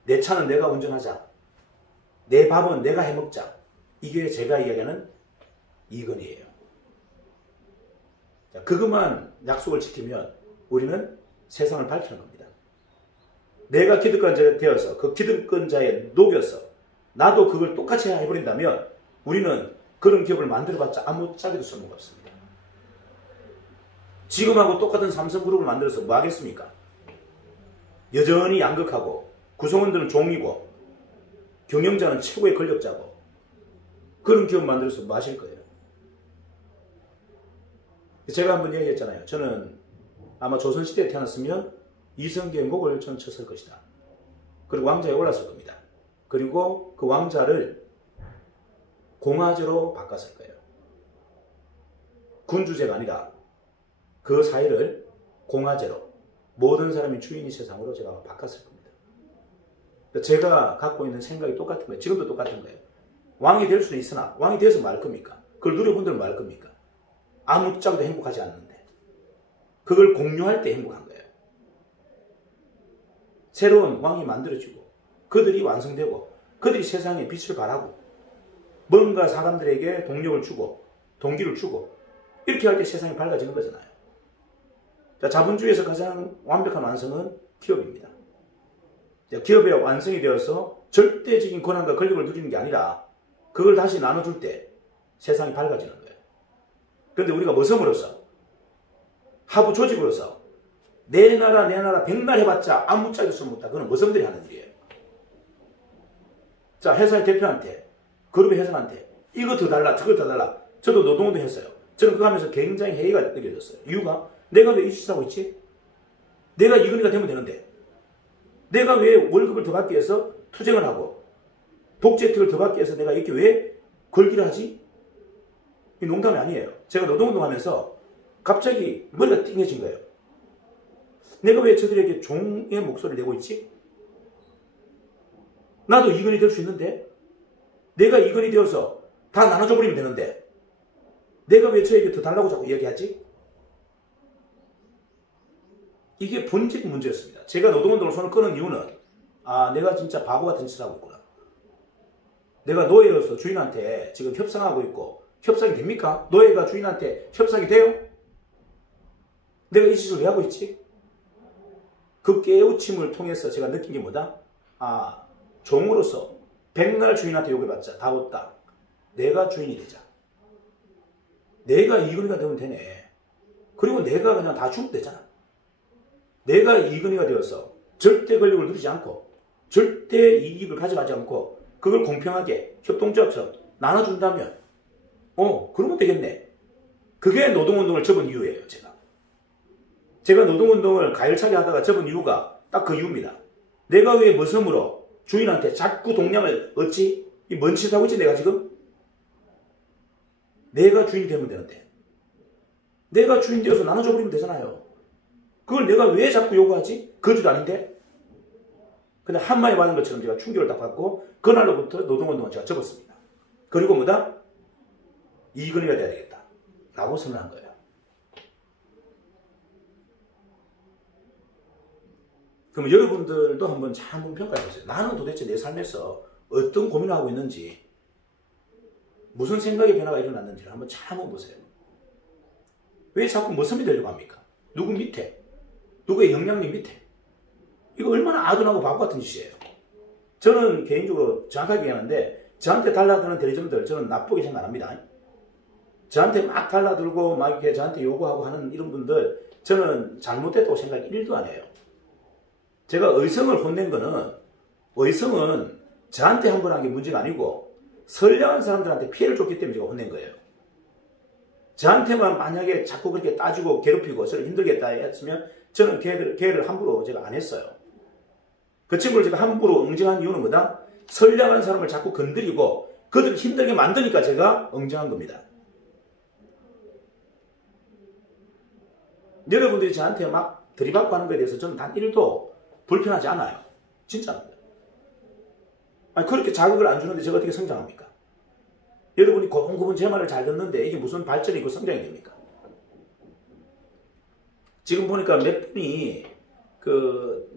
내 차는 내가 운전하자. 내 밥은 내가 해먹자. 이게 제가 이야기하는 이건희예요. 그것만 약속을 지키면 우리는 세상을 밝히는 겁니다. 내가 기득권자가 되어서 그 기득권자에 녹여서 나도 그걸 똑같이 해버린다면 우리는 그런 기업을 만들어봤자 아무짝에도 쓸모가 없습니다. 지금하고 똑같은 삼성그룹을 만들어서 뭐 하겠습니까? 여전히 양극하고 구성원들은 종이고 경영자는 최고의 권력자고 그런 기업 만들어서 뭐 하실 거예요? 제가 한번 얘기했잖아요. 저는 아마 조선시대에 태어났으면 이성계의 목을 전 쳤을 것이다. 그리고 왕자에 올랐을 겁니다. 그리고 그 왕자를 공화제로 바꿨을 거예요. 군주제가 아니라 그 사회를 공화제로 모든 사람이 주인이 세상으로 제가 바꿨을 겁니다. 제가 갖고 있는 생각이 똑같은 거예요. 지금도 똑같은 거예요. 왕이 될 수는 있으나 왕이 돼서 말 겁니까? 그걸 누려본다면 말 겁니까? 아무짝도 행복하지 않는데 그걸 공유할 때 행복한 거예요. 새로운 왕이 만들어지고 그들이 완성되고 그들이 세상에 빛을 발하고 뭔가 사람들에게 동력을 주고 동기를 주고 이렇게 할 때 세상이 밝아지는 거잖아요. 자, 자본주의에서 가장 완벽한 완성은 기업입니다. 기업의 완성이 되어서 절대적인 권한과 권력을 누리는 게 아니라 그걸 다시 나눠줄 때 세상이 밝아지는 거예요. 그런데 우리가 머슴으로서 하부 조직으로서 내 나라 백날 해봤자 아무 짝도 쓸모없다. 그건 머슴들이 하는 일이에요. 자, 회사의 대표한테 그룹의 회장한테 이거 더 달라 저거 더 달라. 저도 노동운동 했어요. 저는 그거 하면서 굉장히 해이가 느껴졌어요. 이유가 내가 왜 이 짓을 하고 있지? 내가 이건희가 되면 되는데 내가 왜 월급을 더 받기 위해서 투쟁을 하고 복지 혜택을 더 받기 위해서 내가 이렇게 왜 걸기를 하지? 이 농담이 아니에요. 제가 노동운동 하면서 갑자기 머리가 띵해진 거예요. 내가 왜 저들에게 종의 목소리를 내고 있지? 나도 이건희 될 수 있는데 내가 이건희 되어서 다 나눠줘 버리면 되는데 내가 왜 저에게 더 달라고 자꾸 이야기하지? 이게 본질 문제였습니다. 제가 노동운동을 손을 끄는 이유는 내가 진짜 바보 같은 짓을 하고 있구나. 내가 노예로서 주인한테 지금 협상하고 있고 협상이 됩니까? 노예가 주인한테 협상이 돼요? 내가 이 짓을 왜 하고 있지? 그 깨우침을 통해서 제가 느낀 게 뭐다? 아, 종으로서 백날 주인한테 요구해봤자 다 없다. 내가 주인이 되자. 내가 이근이가 되면 되네. 그리고 내가 그냥 다 주면 되잖아. 내가 이근이가 되어서 절대 권력을 누리지 않고 절대 이익을 가져가지 않고 그걸 공평하게 협동조합처럼 나눠준다면 그러면 되겠네. 그게 노동운동을 접은 이유예요. 제가 노동운동을 가열차게 하다가 접은 이유가 딱 그 이유입니다. 내가 왜 머슴으로 주인한테 자꾸 동량을 얻지? 이 뭔 짓을 하고 있지 내가 지금? 내가 주인이 되면 되는데. 내가 주인 되어서 나눠줘 버리면 되잖아요. 그걸 내가 왜 자꾸 요구하지? 거짓 아닌데? 근데 한마디 받은 것처럼 제가 충격을 딱 받고 그날로부터 노동운동을 제가 접었습니다. 그리고 뭐다? 이근이가 돼야 되겠다. 라고 선언한 거예요. 그럼 여러분들도 한번 잘 평가해보세요. 나는 도대체 내 삶에서 어떤 고민을 하고 있는지, 무슨 생각의 변화가 일어났는지를 한번 잘 보세요. 왜 자꾸 머슴이 되려고 합니까? 누구 밑에? 누구의 영향력 밑에? 이거 얼마나 아둔하고 바보 같은 짓이에요. 저는 개인적으로 정확하게 얘기하는데 저한테 달라드는 대리점들 저는 나쁘게 생각 안 합니다. 저한테 막 달라들고 막 이렇게 저한테 요구하고 하는 이런 분들 저는 잘못됐다고 생각 1도 안 해요. 제가 의성을 혼낸 거는 의성은 저한테 한 번 한 게 문제가 아니고 선량한 사람들한테 피해를 줬기 때문에 제가 혼낸 거예요. 저한테만 만약에 자꾸 그렇게 따지고 괴롭히고 저를 힘들겠다 했으면 저는 걔를 함부로 제가 안 했어요. 그 친구를 제가 함부로 응징한 이유는 뭐다? 선량한 사람을 자꾸 건드리고 그들을 힘들게 만드니까 제가 응징한 겁니다. 여러분들이 저한테 막 들이받고 하는 것에 대해서 저는 단 1도 불편하지 않아요. 진짜입니다. 아니, 그렇게 자극을 안 주는데 제가 어떻게 성장합니까? 여러분이 고분고분 제 말을 잘 듣는데 이게 무슨 발전이 있고 성장이 됩니까? 지금 보니까 몇 분이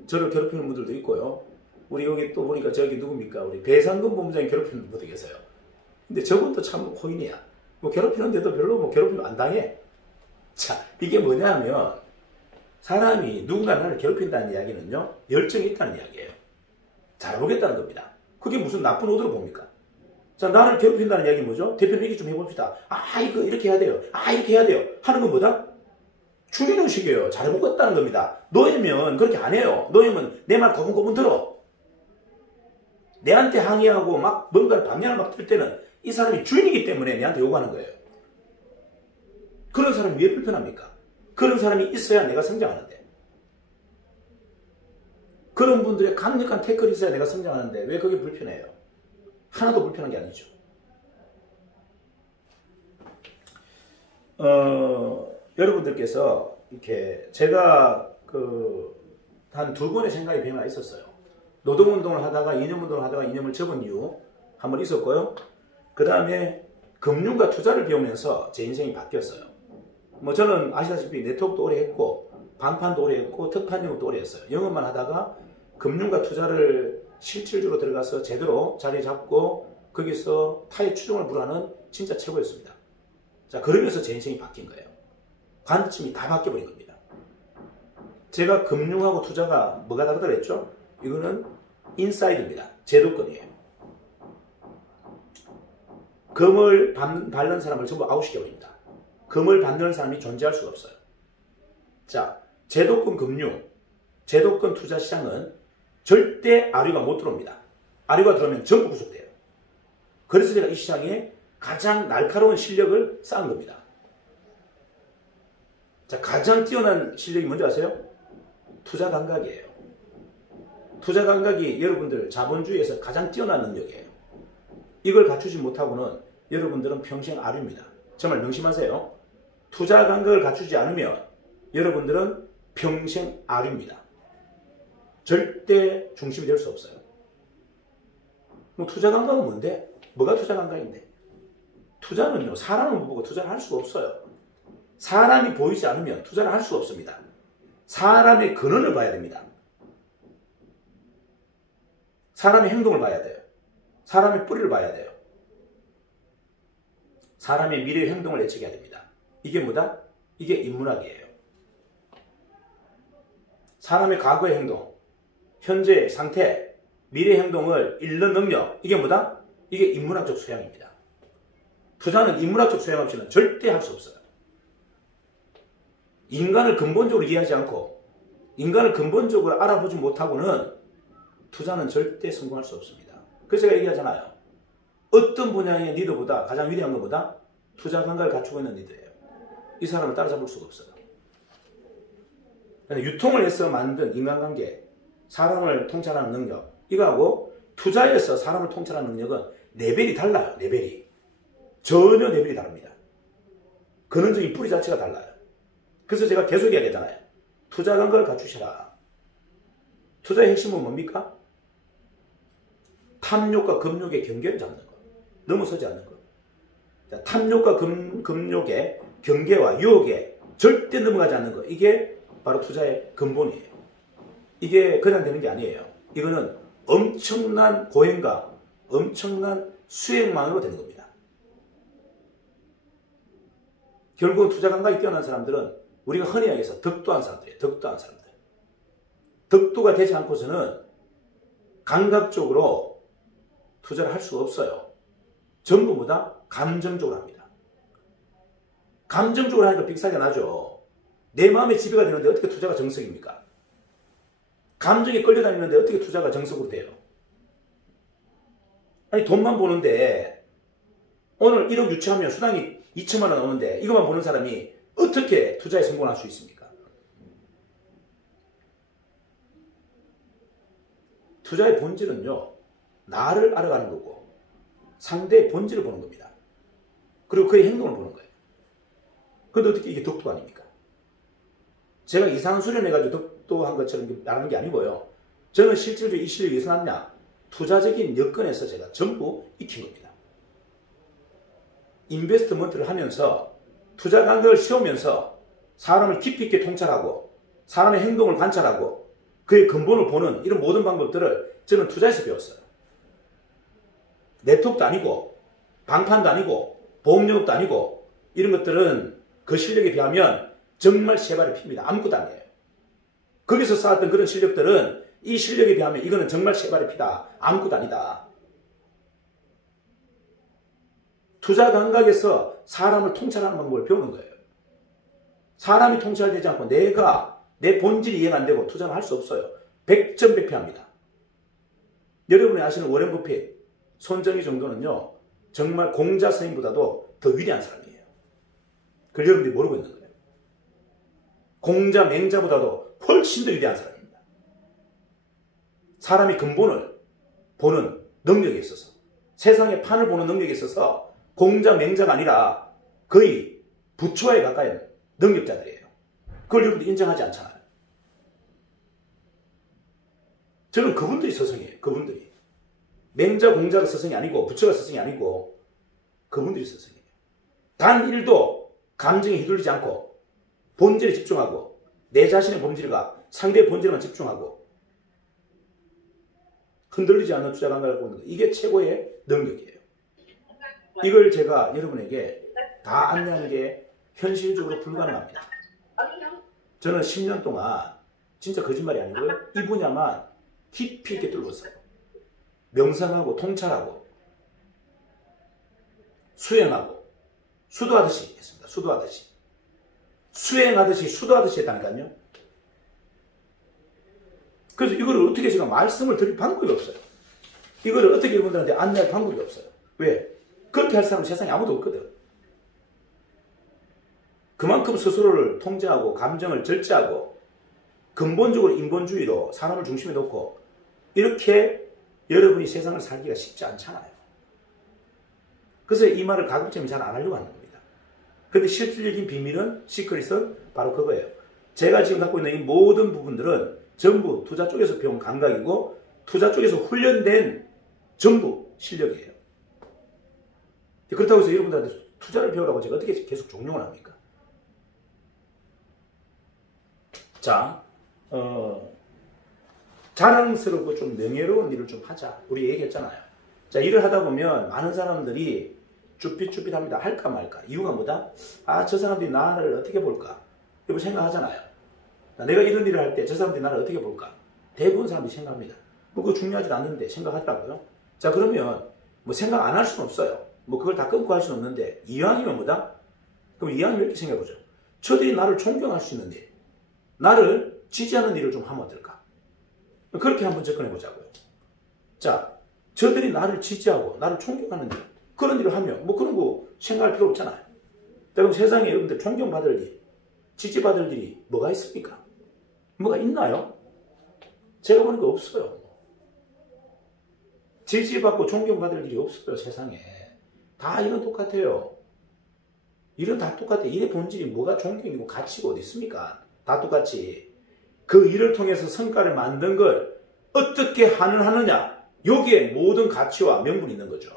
저를 괴롭히는 분들도 있고요. 우리 여기 또 보니까 저기 누굽니까? 우리 배상금 본부장이 괴롭히는 분도 계세요. 근데 저분도 참 코인이야. 뭐 괴롭히는데도 별로 뭐 괴롭히면 안 당해. 자, 이게 뭐냐면 사람이 누군가 나를 괴롭힌다는 이야기는요, 열정이 있다는 이야기예요. 잘해보겠다는 겁니다. 그게 무슨 나쁜 의도로 봅니까? 자, 나를 괴롭힌다는 이야기 뭐죠? 대표님 얘기 좀 해봅시다. 이거 이렇게 해야 돼요. 이렇게 해야 돼요. 하는 건 뭐다? 추진의식이에요. 잘해보겠다는 겁니다. 너희면 그렇게 안 해요. 너희면 내 말 고분고분 들어. 내한테 항의하고 막 뭔가를 방향을 막 들 때는 이 사람이 주인이기 때문에 내한테 요구하는 거예요. 그런 사람이 왜 불편합니까? 그런 사람이 있어야 내가 성장하는데. 그런 분들의 강력한 태클이 있어야 내가 성장하는데 왜 그게 불편해요? 하나도 불편한 게 아니죠. 여러분들께서 이렇게 제가 한 2번의 생각의 변화가 있었어요. 노동운동을 하다가 이념운동을 하다가 이념을 접은 이유 한 번 있었고요. 그 다음에 금융과 투자를 배우면서 제 인생이 바뀌었어요. 뭐 저는 아시다시피 네트워크도 오래 했고 반판도 오래 했고 특판 영업도 오래 했어요. 영업만 하다가 금융과 투자를 실질적으로 들어가서 제대로 자리 잡고 거기서 타의 추종을 불하는 진짜 최고였습니다. 자, 그러면서 제 인생이 바뀐 거예요. 관점이 다 바뀌어버린 겁니다. 제가 금융하고 투자가 뭐가 다르다 그랬죠? 이거는 인사이드입니다. 제도권이에요. 금을 밟는 사람을 전부 아웃시켜버립니다. 금을 받는 사람이 존재할 수가 없어요. 자, 제도권 금융, 제도권 투자 시장은 절대 아류가 못 들어옵니다. 아류가 들어오면 전부 구속돼요. 그래서 제가 이 시장에 가장 날카로운 실력을 쌓은 겁니다. 자, 가장 뛰어난 실력이 뭔지 아세요? 투자 감각이에요. 투자 감각이 여러분들 자본주의에서 가장 뛰어난 능력이에요. 이걸 갖추지 못하고는 여러분들은 평생 아류입니다. 정말 명심하세요. 투자 감각을 갖추지 않으면 여러분들은 평생 아류입니다. 절대 중심이 될 수 없어요. 그럼 투자 감각은 뭔데? 뭐가 투자 감각인데? 투자는요, 사람을 못 보고 투자를 할 수가 없어요. 사람이 보이지 않으면 투자를 할 수가 없습니다. 사람의 근원을 봐야 됩니다. 사람의 행동을 봐야 돼요. 사람의 뿌리를 봐야 돼요. 사람의 미래의 행동을 예측해야 됩니다. 이게 뭐다? 이게 인문학이에요. 사람의 과거의 행동, 현재의 상태, 미래 행동을 읽는 능력, 이게 뭐다? 이게 인문학적 소양입니다. 투자는 인문학적 소양 없이는 절대 할 수 없어요. 인간을 근본적으로 이해하지 않고 인간을 근본적으로 알아보지 못하고는 투자는 절대 성공할 수 없습니다. 그래서 제가 얘기하잖아요. 어떤 분야의 리더보다 가장 위대한 것보다 투자 감각을 갖추고 있는 리더예요. 이 사람을 따라잡을 수가 없어요. 유통을 해서 만든 인간관계, 사람을 통찰하는 능력, 이거하고 투자에서 사람을 통찰하는 능력은 레벨이 달라요. 레벨이. 전혀 레벨이 다릅니다. 근원적인 뿌리 자체가 달라요. 그래서 제가 계속 이야기하잖아요. 투자 감각을 갖추시라. 투자의 핵심은 뭡니까? 탐욕과 금욕의 경계를 잡는 것. 넘어서지 않는 것. 탐욕과 금욕의 경계와 유혹에 절대 넘어가지 않는 것. 이게 바로 투자의 근본이에요. 이게 그냥 되는 게 아니에요. 이거는 엄청난 고행과 엄청난 수행만으로 되는 겁니다. 결국은 투자 감각이 뛰어난 사람들은 우리가 흔히 얘기해서 덕도한 사람들이에요. 덕도한 사람들. 덕도가 되지 않고서는 감각적으로 투자를 할 수가 없어요. 전부 뭐다? 감정적으로 합니다. 감정적으로 하니까 빅사기가 나죠. 내 마음에 지배가 되는데 어떻게 투자가 정석입니까? 감정이 끌려다니는데 어떻게 투자가 정석으로 돼요? 아니 돈만 보는데 오늘 1억 유치하면 수당이 2천만 원 오는데 이것만 보는 사람이 어떻게 투자에 성공할 수 있습니까? 투자의 본질은요. 나를 알아가는 거고 상대의 본질을 보는 겁니다. 그리고 그의 행동을 보는 거예요. 그런데 어떻게 이게 덕도 아닙니까? 제가 이상한 수련해가지고 덕도한 것처럼 말하는 게 아니고요. 저는 실질적으로 이 실력이 어디서 났냐? 투자적인 여건에서 제가 전부 익힌 겁니다. 인베스트먼트를 하면서 투자 감각을 세우면서 사람을 깊이 있게 통찰하고 사람의 행동을 관찰하고 그의 근본을 보는 이런 모든 방법들을 저는 투자에서 배웠어요. 네트워크도 아니고 방판도 아니고 보험영업도 아니고 이런 것들은 그 실력에 비하면 정말 세발의 피입니다. 아무것도 아니에요. 거기서 쌓았던 그런 실력들은 이 실력에 비하면 이거는 정말 세발의 피다. 아무것도 아니다. 투자 감각에서 사람을 통찰하는 방법을 배우는 거예요. 사람이 통찰되지 않고 내가 내 본질이 이해가 안 되고 투자를 할 수 없어요. 백전백패합니다. 여러분이 아시는 워렌 버핏, 손정희 정도는요. 정말 공자 선생님보다도 더 위대한 사람이에요. 그걸 여러분들이 모르고 있는 거예요. 공자, 맹자보다도 훨씬 더 위대한 사람입니다. 사람이 근본을 보는 능력에 있어서 세상의 판을 보는 능력에 있어서 공자, 맹자가 아니라 거의 부처에 가까이 능력자들이에요. 그걸 여러분들이 인정하지 않잖아요. 저는 그분들이 스승이에요. 그분들이. 맹자, 공자가 스승이 아니고 부처가 스승이 아니고 그분들이 스승이에요. 단 1도 감정에 휘둘리지 않고 본질에 집중하고 내 자신의 본질과 상대의 본질에만 집중하고 흔들리지 않는 투자 감각을 갖고 있는 거. 이게 최고의 능력이에요. 이걸 제가 여러분에게 다 안내하는 게 현실적으로 불가능합니다. 저는 10년 동안 진짜 거짓말이 아니고요. 이 분야만 깊이 있게 뚫었어요. 명상하고 통찰하고 수행하고 수도하듯이 했습니다. 수도하듯이. 수행하듯이 수도하듯이 했다니까요. 그래서 이거를 어떻게 제가 말씀을 드릴 방법이 없어요. 이거를 어떻게 여러분들한테 안내할 방법이 없어요. 왜? 그렇게 할 사람은 세상에 아무도 없거든. 그만큼 스스로를 통제하고 감정을 절제하고 근본적으로 인본주의로 사람을 중심에 놓고 이렇게 여러분이 세상을 살기가 쉽지 않잖아요. 그래서 이 말을 가급적이면 잘 안 하려고 하는 겁니다. 그런데 실질적인 비밀은, 시크릿은 바로 그거예요. 제가 지금 갖고 있는 이 모든 부분들은 전부 투자 쪽에서 배운 감각이고 투자 쪽에서 훈련된 전부 실력이에요. 그렇다고 해서 여러분들한테 투자를 배우라고 제가 어떻게 계속 종용을 합니까? 자, 자랑스럽고 좀 명예로운 일을 좀 하자. 우리 얘기했잖아요. 자, 일을 하다 보면 많은 사람들이 쭈삣쭈삣합니다. 할까 말까. 이유가 뭐다? 아, 저 사람들이 나를 어떻게 볼까? 여러분 생각하잖아요. 내가 이런 일을 할 때 저 사람들이 나를 어떻게 볼까? 대부분 사람들이 생각합니다. 뭐 그거 중요하지 않는데 생각하더라고요. 자, 그러면 뭐 생각 안 할 수는 없어요. 뭐 그걸 다 끊고 할 수는 없는데 이왕이면 뭐다? 그럼 이왕이면 이렇게 생각해보죠. 저들이 나를 존경할 수 있는 일, 나를 지지하는 일을 좀 하면 어떨까? 그렇게 한번 접근해 보자고요. 자, 저들이 나를 지지하고 나를 존경하는 일, 그런 일을 하면 뭐 그런 거 생각할 필요 없잖아요. 자, 그럼 세상에 여러분들 존경받을 일, 지지받을 일이 뭐가 있습니까? 뭐가 있나요? 제가 보는 거 없어요. 지지받고 존경받을 일이 없어요, 세상에. 다 일은 똑같아요. 일은 다 똑같아. 일의 본질이 뭐가 존경이고 가치가 어디 있습니까? 다 똑같이. 그 일을 통해서 성과를 만든 걸 어떻게 하느냐. 여기에 모든 가치와 명분이 있는 거죠.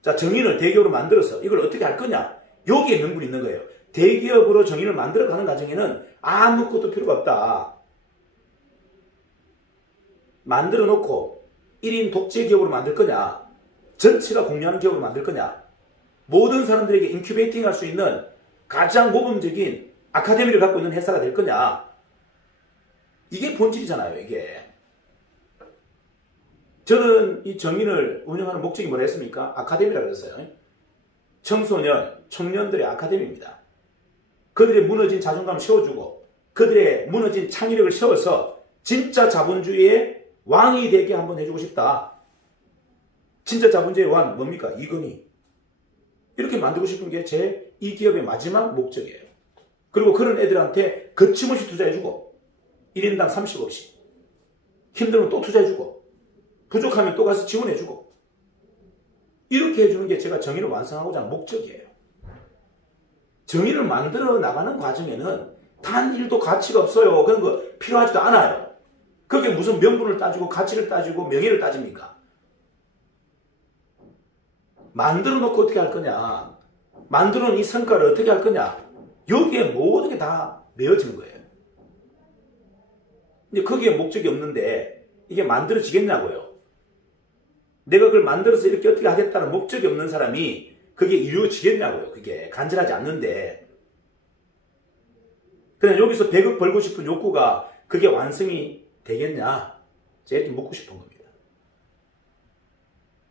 자, 정인을 대기업으로 만들어서 이걸 어떻게 할 거냐. 여기에 명분이 있는 거예요. 대기업으로 정인을 만들어가는 과정에는 아무것도 필요가 없다. 만들어 놓고 1인 독재 기업으로 만들 거냐, 전체가 공유하는 기업으로 만들 거냐, 모든 사람들에게 인큐베이팅 할 수 있는 가장 모범적인 아카데미를 갖고 있는 회사가 될 거냐. 이게 본질이잖아요, 이게. 저는 이 정인을 운영하는 목적이 뭐라 했습니까? 아카데미라고 그랬어요. 청소년, 청년들의 아카데미입니다. 그들의 무너진 자존감을 세워주고 그들의 무너진 창의력을 세워서 진짜 자본주의의 왕이 되게 한번 해주고 싶다. 진짜 자본주의의 왕 뭡니까? 이건희. 이렇게 만들고 싶은 게 제 이 기업의 마지막 목적이에요. 그리고 그런 애들한테 거침없이 투자해주고 1인당 30억씩 힘들면 또 투자해주고 부족하면 또 가서 지원해주고 이렇게 해주는 게 제가 정의를 완성하고자 하는 목적이에요. 정의를 만들어 나가는 과정에는 단 1도 가치가 없어요. 그런 거 필요하지도 않아요. 그게 무슨 명분을 따지고 가치를 따지고 명예를 따집니까? 만들어 놓고 어떻게 할 거냐. 만들어 놓은 이 성과를 어떻게 할 거냐. 여기에 모든 게 다 메어지는 거예요. 근데 거기에 목적이 없는데 이게 만들어지겠냐고요. 내가 그걸 만들어서 이렇게 어떻게 하겠다는 목적이 없는 사람이 그게 이루어지겠냐고요. 그게 간절하지 않는데. 그냥 여기서 100억 벌고 싶은 욕구가 그게 완성이 되겠냐. 제가 이렇게 묻고 싶은 겁니다.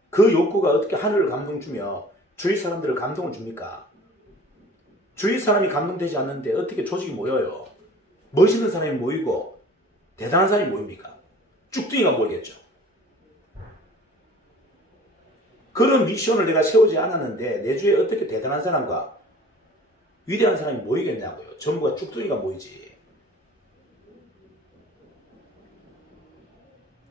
그 욕구가 어떻게 하늘을 감동 주며 주위 사람들을 감동을 줍니까? 주위 사람이 감동되지 않는데 어떻게 조직이 모여요? 멋있는 사람이 모이고 대단한 사람이 모입니까? 쭉둥이가 모이겠죠. 그런 미션을 내가 세우지 않았는데 내 주위에 어떻게 대단한 사람과 위대한 사람이 모이겠냐고요. 전부가 쭉둥이가 모이지.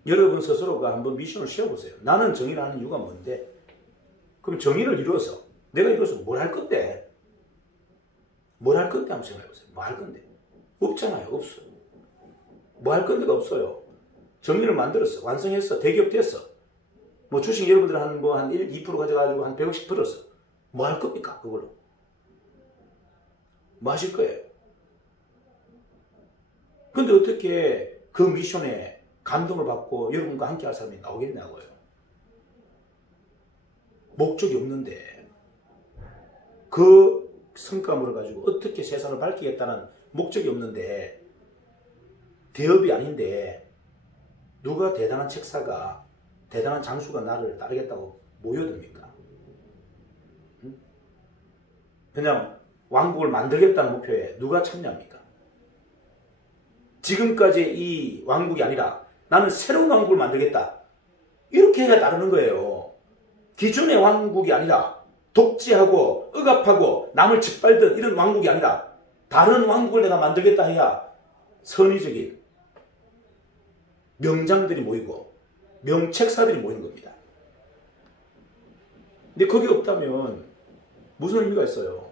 여러분 스스로가 한번 미션을 세워보세요. 나는 정의를 하는 이유가 뭔데? 그럼 정의를 이루어서 내가 이루어서 뭘 할 건데? 뭘 할 건데 한번 생각해보세요. 뭐 할 건데? 없잖아요. 없어. 뭐 할 건데가 없어요. 정의를 만들었어. 완성했어. 대기업 됐어. 뭐 주식 여러분들 한 1, 2% 가져가지고 한 100억씩 벌었어. 뭐 할 겁니까? 그걸로. 뭐 하실 거예요? 근데 어떻게 그 미션에 감동을 받고 여러분과 함께 할 사람이 나오겠냐고요. 목적이 없는데 그 성과물을 가지고 어떻게 세상을 밝히겠다는 목적이 없는데 대업이 아닌데 누가 대단한 책사가 대단한 장수가 나를 따르겠다고 모여듭니까? 응? 그냥 왕국을 만들겠다는 목표에 누가 참여합니까? 지금까지 이 왕국이 아니라 나는 새로운 왕국을 만들겠다. 이렇게 해야 따르는 거예요. 기존의 왕국이 아니라 독재하고 억압하고 남을 짓밟던 이런 왕국이 아니라 다른 왕국을 내가 만들겠다 해야 선의적인 명장들이 모이고 명책사들이 모이는 겁니다. 근데 그게 없다면 무슨 의미가 있어요?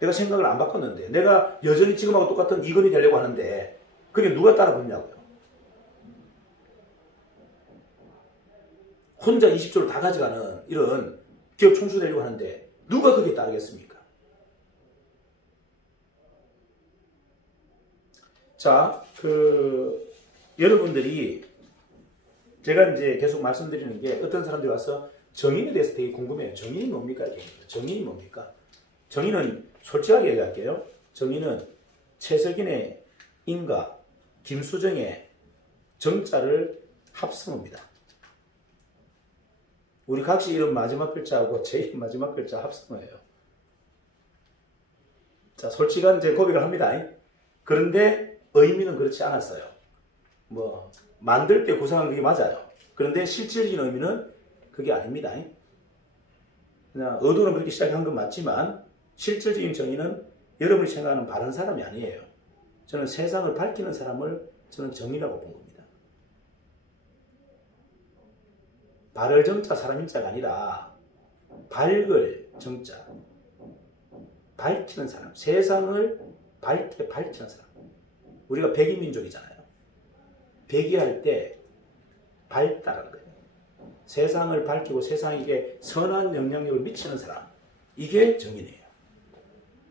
내가 생각을 안 바꿨는데 내가 여전히 지금하고 똑같은 이건이 되려고 하는데 그게 누가 따라 붙냐고요. 혼자 20조를 다 가져가는 이런 기업 총수 되려고 하는데 누가 그게 따르겠습니까? 자, 여러분들이 제가 이제 계속 말씀드리는 게 어떤 사람들이 와서 정인에 대해서 되게 궁금해요. 정인이 뭡니까? 정인이 뭡니까? 정인은 솔직하게 얘기할게요. 정인은 최석인의 인과 김수정의 정자를 합성합니다. 우리 각시 이름 마지막 글자하고 제 이름 마지막 글자 합성어예요. 자, 솔직한 제 고백을 합니다. 그런데 의미는 그렇지 않았어요. 뭐 만들 때 구상한 그게 맞아요. 그런데 실질적인 의미는 그게 아닙니다. 그냥 의도는 그렇게 시작한 건 맞지만 실질적인 정의는 여러분이 생각하는 바른 사람이 아니에요. 저는 세상을 밝히는 사람을 저는 정의라고 본 겁니다. 발을 정자 사람인자가 아니라 밝을 정자, 밝히는 사람, 세상을 밝게 밝히는 사람. 우리가 백이민족이잖아요. 백이할 때 밝다는 거예요. 세상을 밝히고 세상에게 선한 영향력을 미치는 사람. 이게 정의네요.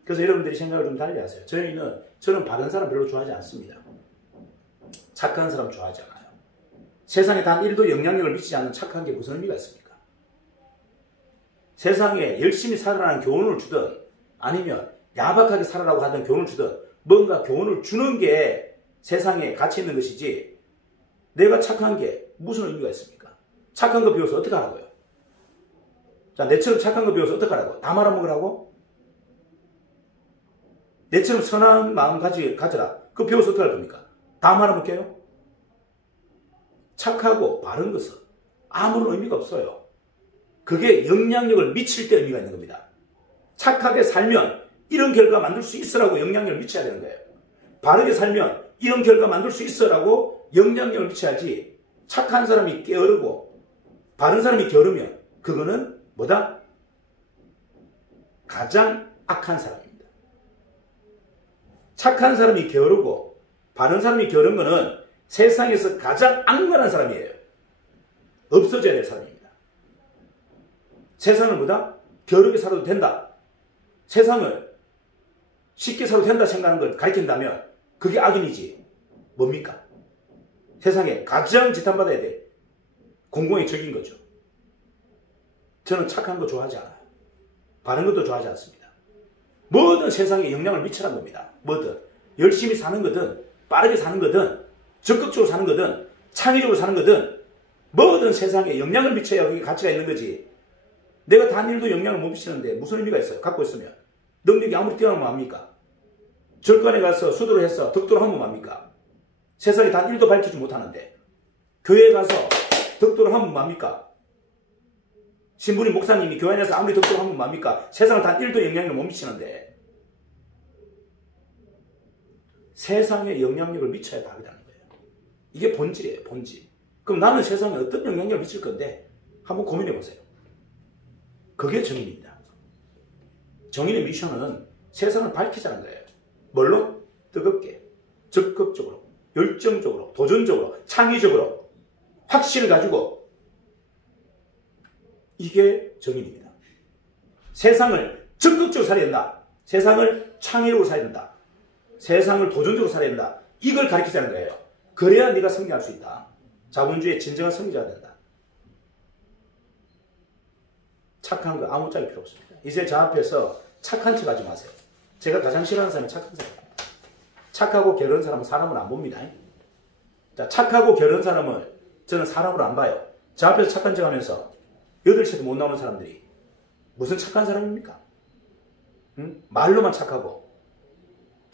그래서 여러분들이 생각을 좀 달리 하세요. 저는 바른 사람 별로 좋아하지 않습니다. 착한 사람 좋아하지 않아요. 세상에 단 1도 영향력을 미치지 않는 착한 게 무슨 의미가 있습니까? 세상에 열심히 살아라는 교훈을 주든 아니면 야박하게 살아라고 하던 교훈을 주든 뭔가 교훈을 주는 게 세상에 가치 있는 것이지 내가 착한 게 무슨 의미가 있습니까? 착한 거 배워서 어떻게 하라고요? 자, 내처럼 착한 거 배워서 어떻게 하라고? 다 말아먹으라고? 내처럼 선한 마음 가져라. 그거 배워서 어떻게 할 겁니까? 다 말아먹게요? 착하고 바른 것은 아무런 의미가 없어요. 그게 영향력을 미칠 때 의미가 있는 겁니다. 착하게 살면 이런 결과 만들 수 있으라고 영향력을 미쳐야 되는 거예요. 바르게 살면 이런 결과 만들 수 있으라고 영향력을 미쳐야지. 착한 사람이 게으르고 바른 사람이 게으르면 그거는 뭐다? 가장 악한 사람입니다. 착한 사람이 게으르고 바른 사람이 게으른 거는 세상에서 가장 악랄한 사람이에요. 없어져야 될 사람입니다. 세상을 뭐다? 게으르게 살아도 된다. 세상을 쉽게 살아도 된다 생각하는 걸 가르친다면 그게 악인이지. 뭡니까? 세상에 가장 지탄받아야 될 공공의 적인 거죠. 저는 착한 거 좋아하지 않아요. 바른 것도 좋아하지 않습니다. 뭐든 세상에 영향을 미치라는 겁니다. 뭐든 열심히 사는 거든 빠르게 사는 거든 적극적으로 사는 거든 창의적으로 사는 거든 뭐든 세상에 영향을 미쳐야 그게 가치가 있는 거지. 내가 단 일도 영향을 못 미치는데 무슨 의미가 있어요? 갖고 있으면. 능력이 아무리 뛰어나면 뭐합니까? 절간에 가서 수도를 해서 덕도를 하면 뭐합니까? 세상에 단 일도 밝히지 못하는데 교회에 가서 덕도를 하면 뭐합니까? 신부님 목사님이 교회 안에서 아무리 덕도를 하면 뭐합니까? 세상을 단 일도 영향력을 못 미치는데 세상에 영향력을 미쳐야 답이라는 거예요. 이게 본질이에요. 본질. 그럼 나는 세상에 어떤 영향력을 미칠 건데 한번 고민해 보세요. 그게 정의입니다. 정의의 미션은 세상을 밝히자는 거예요. 뭘로? 뜨겁게, 적극적으로, 열정적으로, 도전적으로, 창의적으로, 확신을 가지고 이게 정의입니다. 세상을 적극적으로 살아야 된다. 세상을 창의적으로 살아야 된다. 세상을 도전적으로 살아야 된다. 이걸 가르치자는 거예요. 그래야 네가 승리할 수 있다. 자본주의의 진정한 승리자가 된다. 착한 거 아무짝에 필요 없습니다. 이제 저 앞에서 착한 척 하지 마세요. 제가 가장 싫어하는 사람이 착한 사람이에요. 착하고 게으른 사람은 사람을 안 봅니다. 자, 착하고 게으른 사람을 저는 사람으로 안 봐요. 저 앞에서 착한 척 하면서 8시에도 못 나오는 사람들이 무슨 착한 사람입니까? 응? 말로만 착하고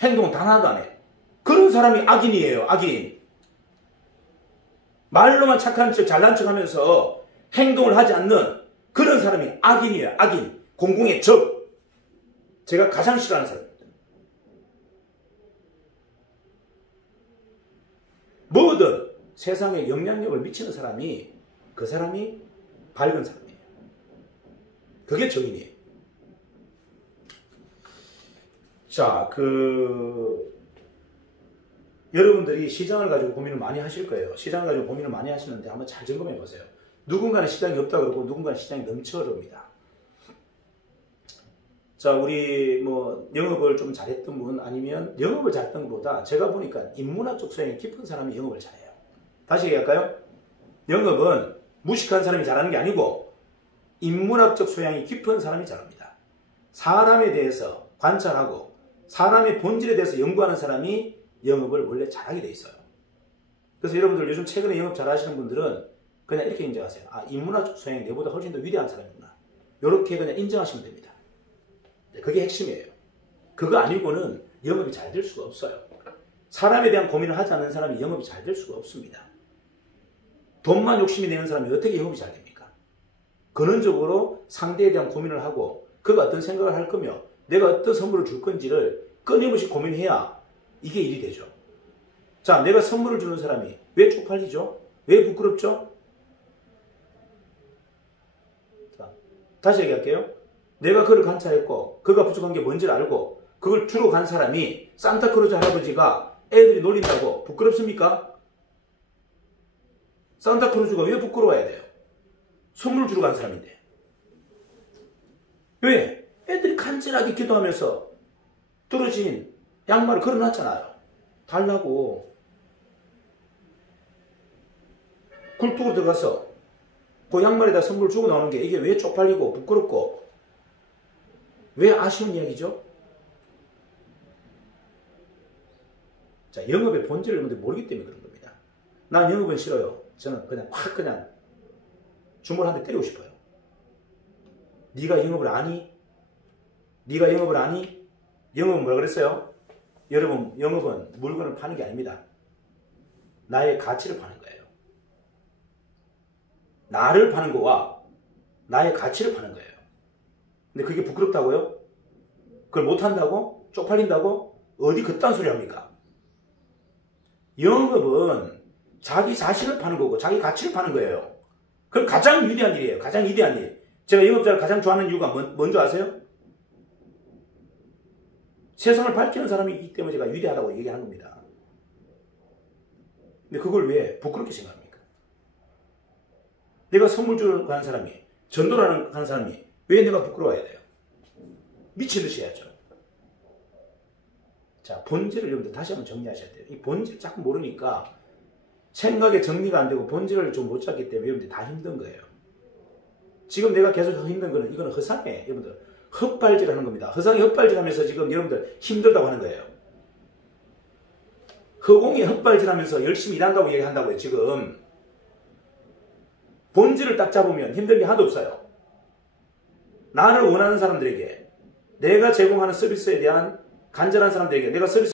행동은 단 하나도 안 해. 그런 사람이 악인이에요. 악인. 말로만 착한 척 잘난 척 하면서 행동을 하지 않는 그런 사람이 악인이에요. 악인. 공공의 적. 제가 가장 싫어하는 사람입니다. 뭐든 세상에 영향력을 미치는 사람이 그 사람이 밝은 사람이에요. 그게 정인이에요. 자, 여러분들이 시장을 가지고 고민을 많이 하실 거예요. 시장을 가지고 고민을 많이 하시는데 한번 잘 점검해 보세요. 누군가는 시장이 없다 그러고 누군가는 시장이 넘쳐 그럽니다. 자, 우리 영업을 좀 잘했던 분 아니면 영업을 잘했던 것보다 제가 보니까 인문학적 소양이 깊은 사람이 영업을 잘해요. 다시 얘기할까요? 영업은 무식한 사람이 잘하는 게 아니고 인문학적 소양이 깊은 사람이 잘합니다. 사람에 대해서 관찰하고 사람의 본질에 대해서 연구하는 사람이 영업을 원래 잘하게 돼 있어요. 그래서 여러분들 요즘 최근에 영업 잘하시는 분들은 그냥 이렇게 인정하세요. 아, 인문학 소양이 내보다 훨씬 더 위대한 사람이구나. 이렇게 그냥 인정하시면 됩니다. 그게 핵심이에요. 그거 아니고는 영업이 잘 될 수가 없어요. 사람에 대한 고민을 하지 않는 사람이 영업이 잘 될 수가 없습니다. 돈만 욕심이 내는 사람이 어떻게 영업이 잘 됩니까? 근원적으로 상대에 대한 고민을 하고 그가 어떤 생각을 할 거며 내가 어떤 선물을 줄 건지를 끊임없이 고민해야 이게 일이 되죠. 자, 내가 선물을 주는 사람이 왜 쪽팔리죠? 왜 부끄럽죠? 자, 다시 얘기할게요. 내가 그를 관찰했고 그가 부족한 게 뭔지를 알고 그걸 주러 간 사람이 산타크로즈 할아버지가 애들이 놀린다고 부끄럽습니까? 산타크로즈가 왜 부끄러워야 돼요? 선물 주러 간 사람인데. 왜? 애들이 간절하게 기도하면서 떨어진 양말을 걸어놨잖아요. 달라고. 굴뚝으로 들어가서 그 양말에다 선물 주고 나오는 게 이게 왜 쪽팔리고 부끄럽고 왜 아쉬운 이야기죠? 자, 영업의 본질을 여러분들이 모르기 때문에 그런 겁니다. 난 영업은 싫어요. 저는 그냥 확 그냥 주먹을 한 대 때리고 싶어요. 네가 영업을 아니? 네가 영업을 아니? 영업은 뭐라 그랬어요? 여러분, 영업은 물건을 파는 게 아닙니다. 나의 가치를 파는 거예요. 나를 파는 거와 나의 가치를 파는 거예요. 근데 그게 부끄럽다고요? 그걸 못한다고? 쪽팔린다고? 어디 그딴 소리 합니까? 영업은 자기 자신을 파는 거고 자기 가치를 파는 거예요. 그럼 가장 위대한 일이에요. 가장 위대한 일. 제가 영업자를 가장 좋아하는 이유가 뭔지 아세요? 세상을 밝히는 사람이 있기 때문에 제가 위대하다고 얘기하는 겁니다. 근데 그걸 왜 부끄럽게 생각합니까? 내가 선물 주러 가는 사람이, 전도를 하는 사람이 왜 내가 부끄러워야 돼요? 미친 듯이 해야죠. 자, 본질을 여러분들 다시 한번 정리하셔야 돼요. 이 본질 자꾸 모르니까 생각의 정리가 안 되고 본질을 좀 못 잡기 때문에 여러분들이 다 힘든 거예요. 지금 내가 계속 힘든 거는 이거는 허상에 여러분들 헛발질하는 겁니다. 허상이 헛발질하면서 지금 여러분들 힘들다고 하는 거예요. 허공이 헛발질하면서 열심히 일한다고 얘기한다고요. 지금 본질을 딱 잡으면 힘든 게 하나도 없어요. 나를 원하는 사람들에게 내가 제공하는 서비스에 대한 간절한 사람들에게 내가 서비스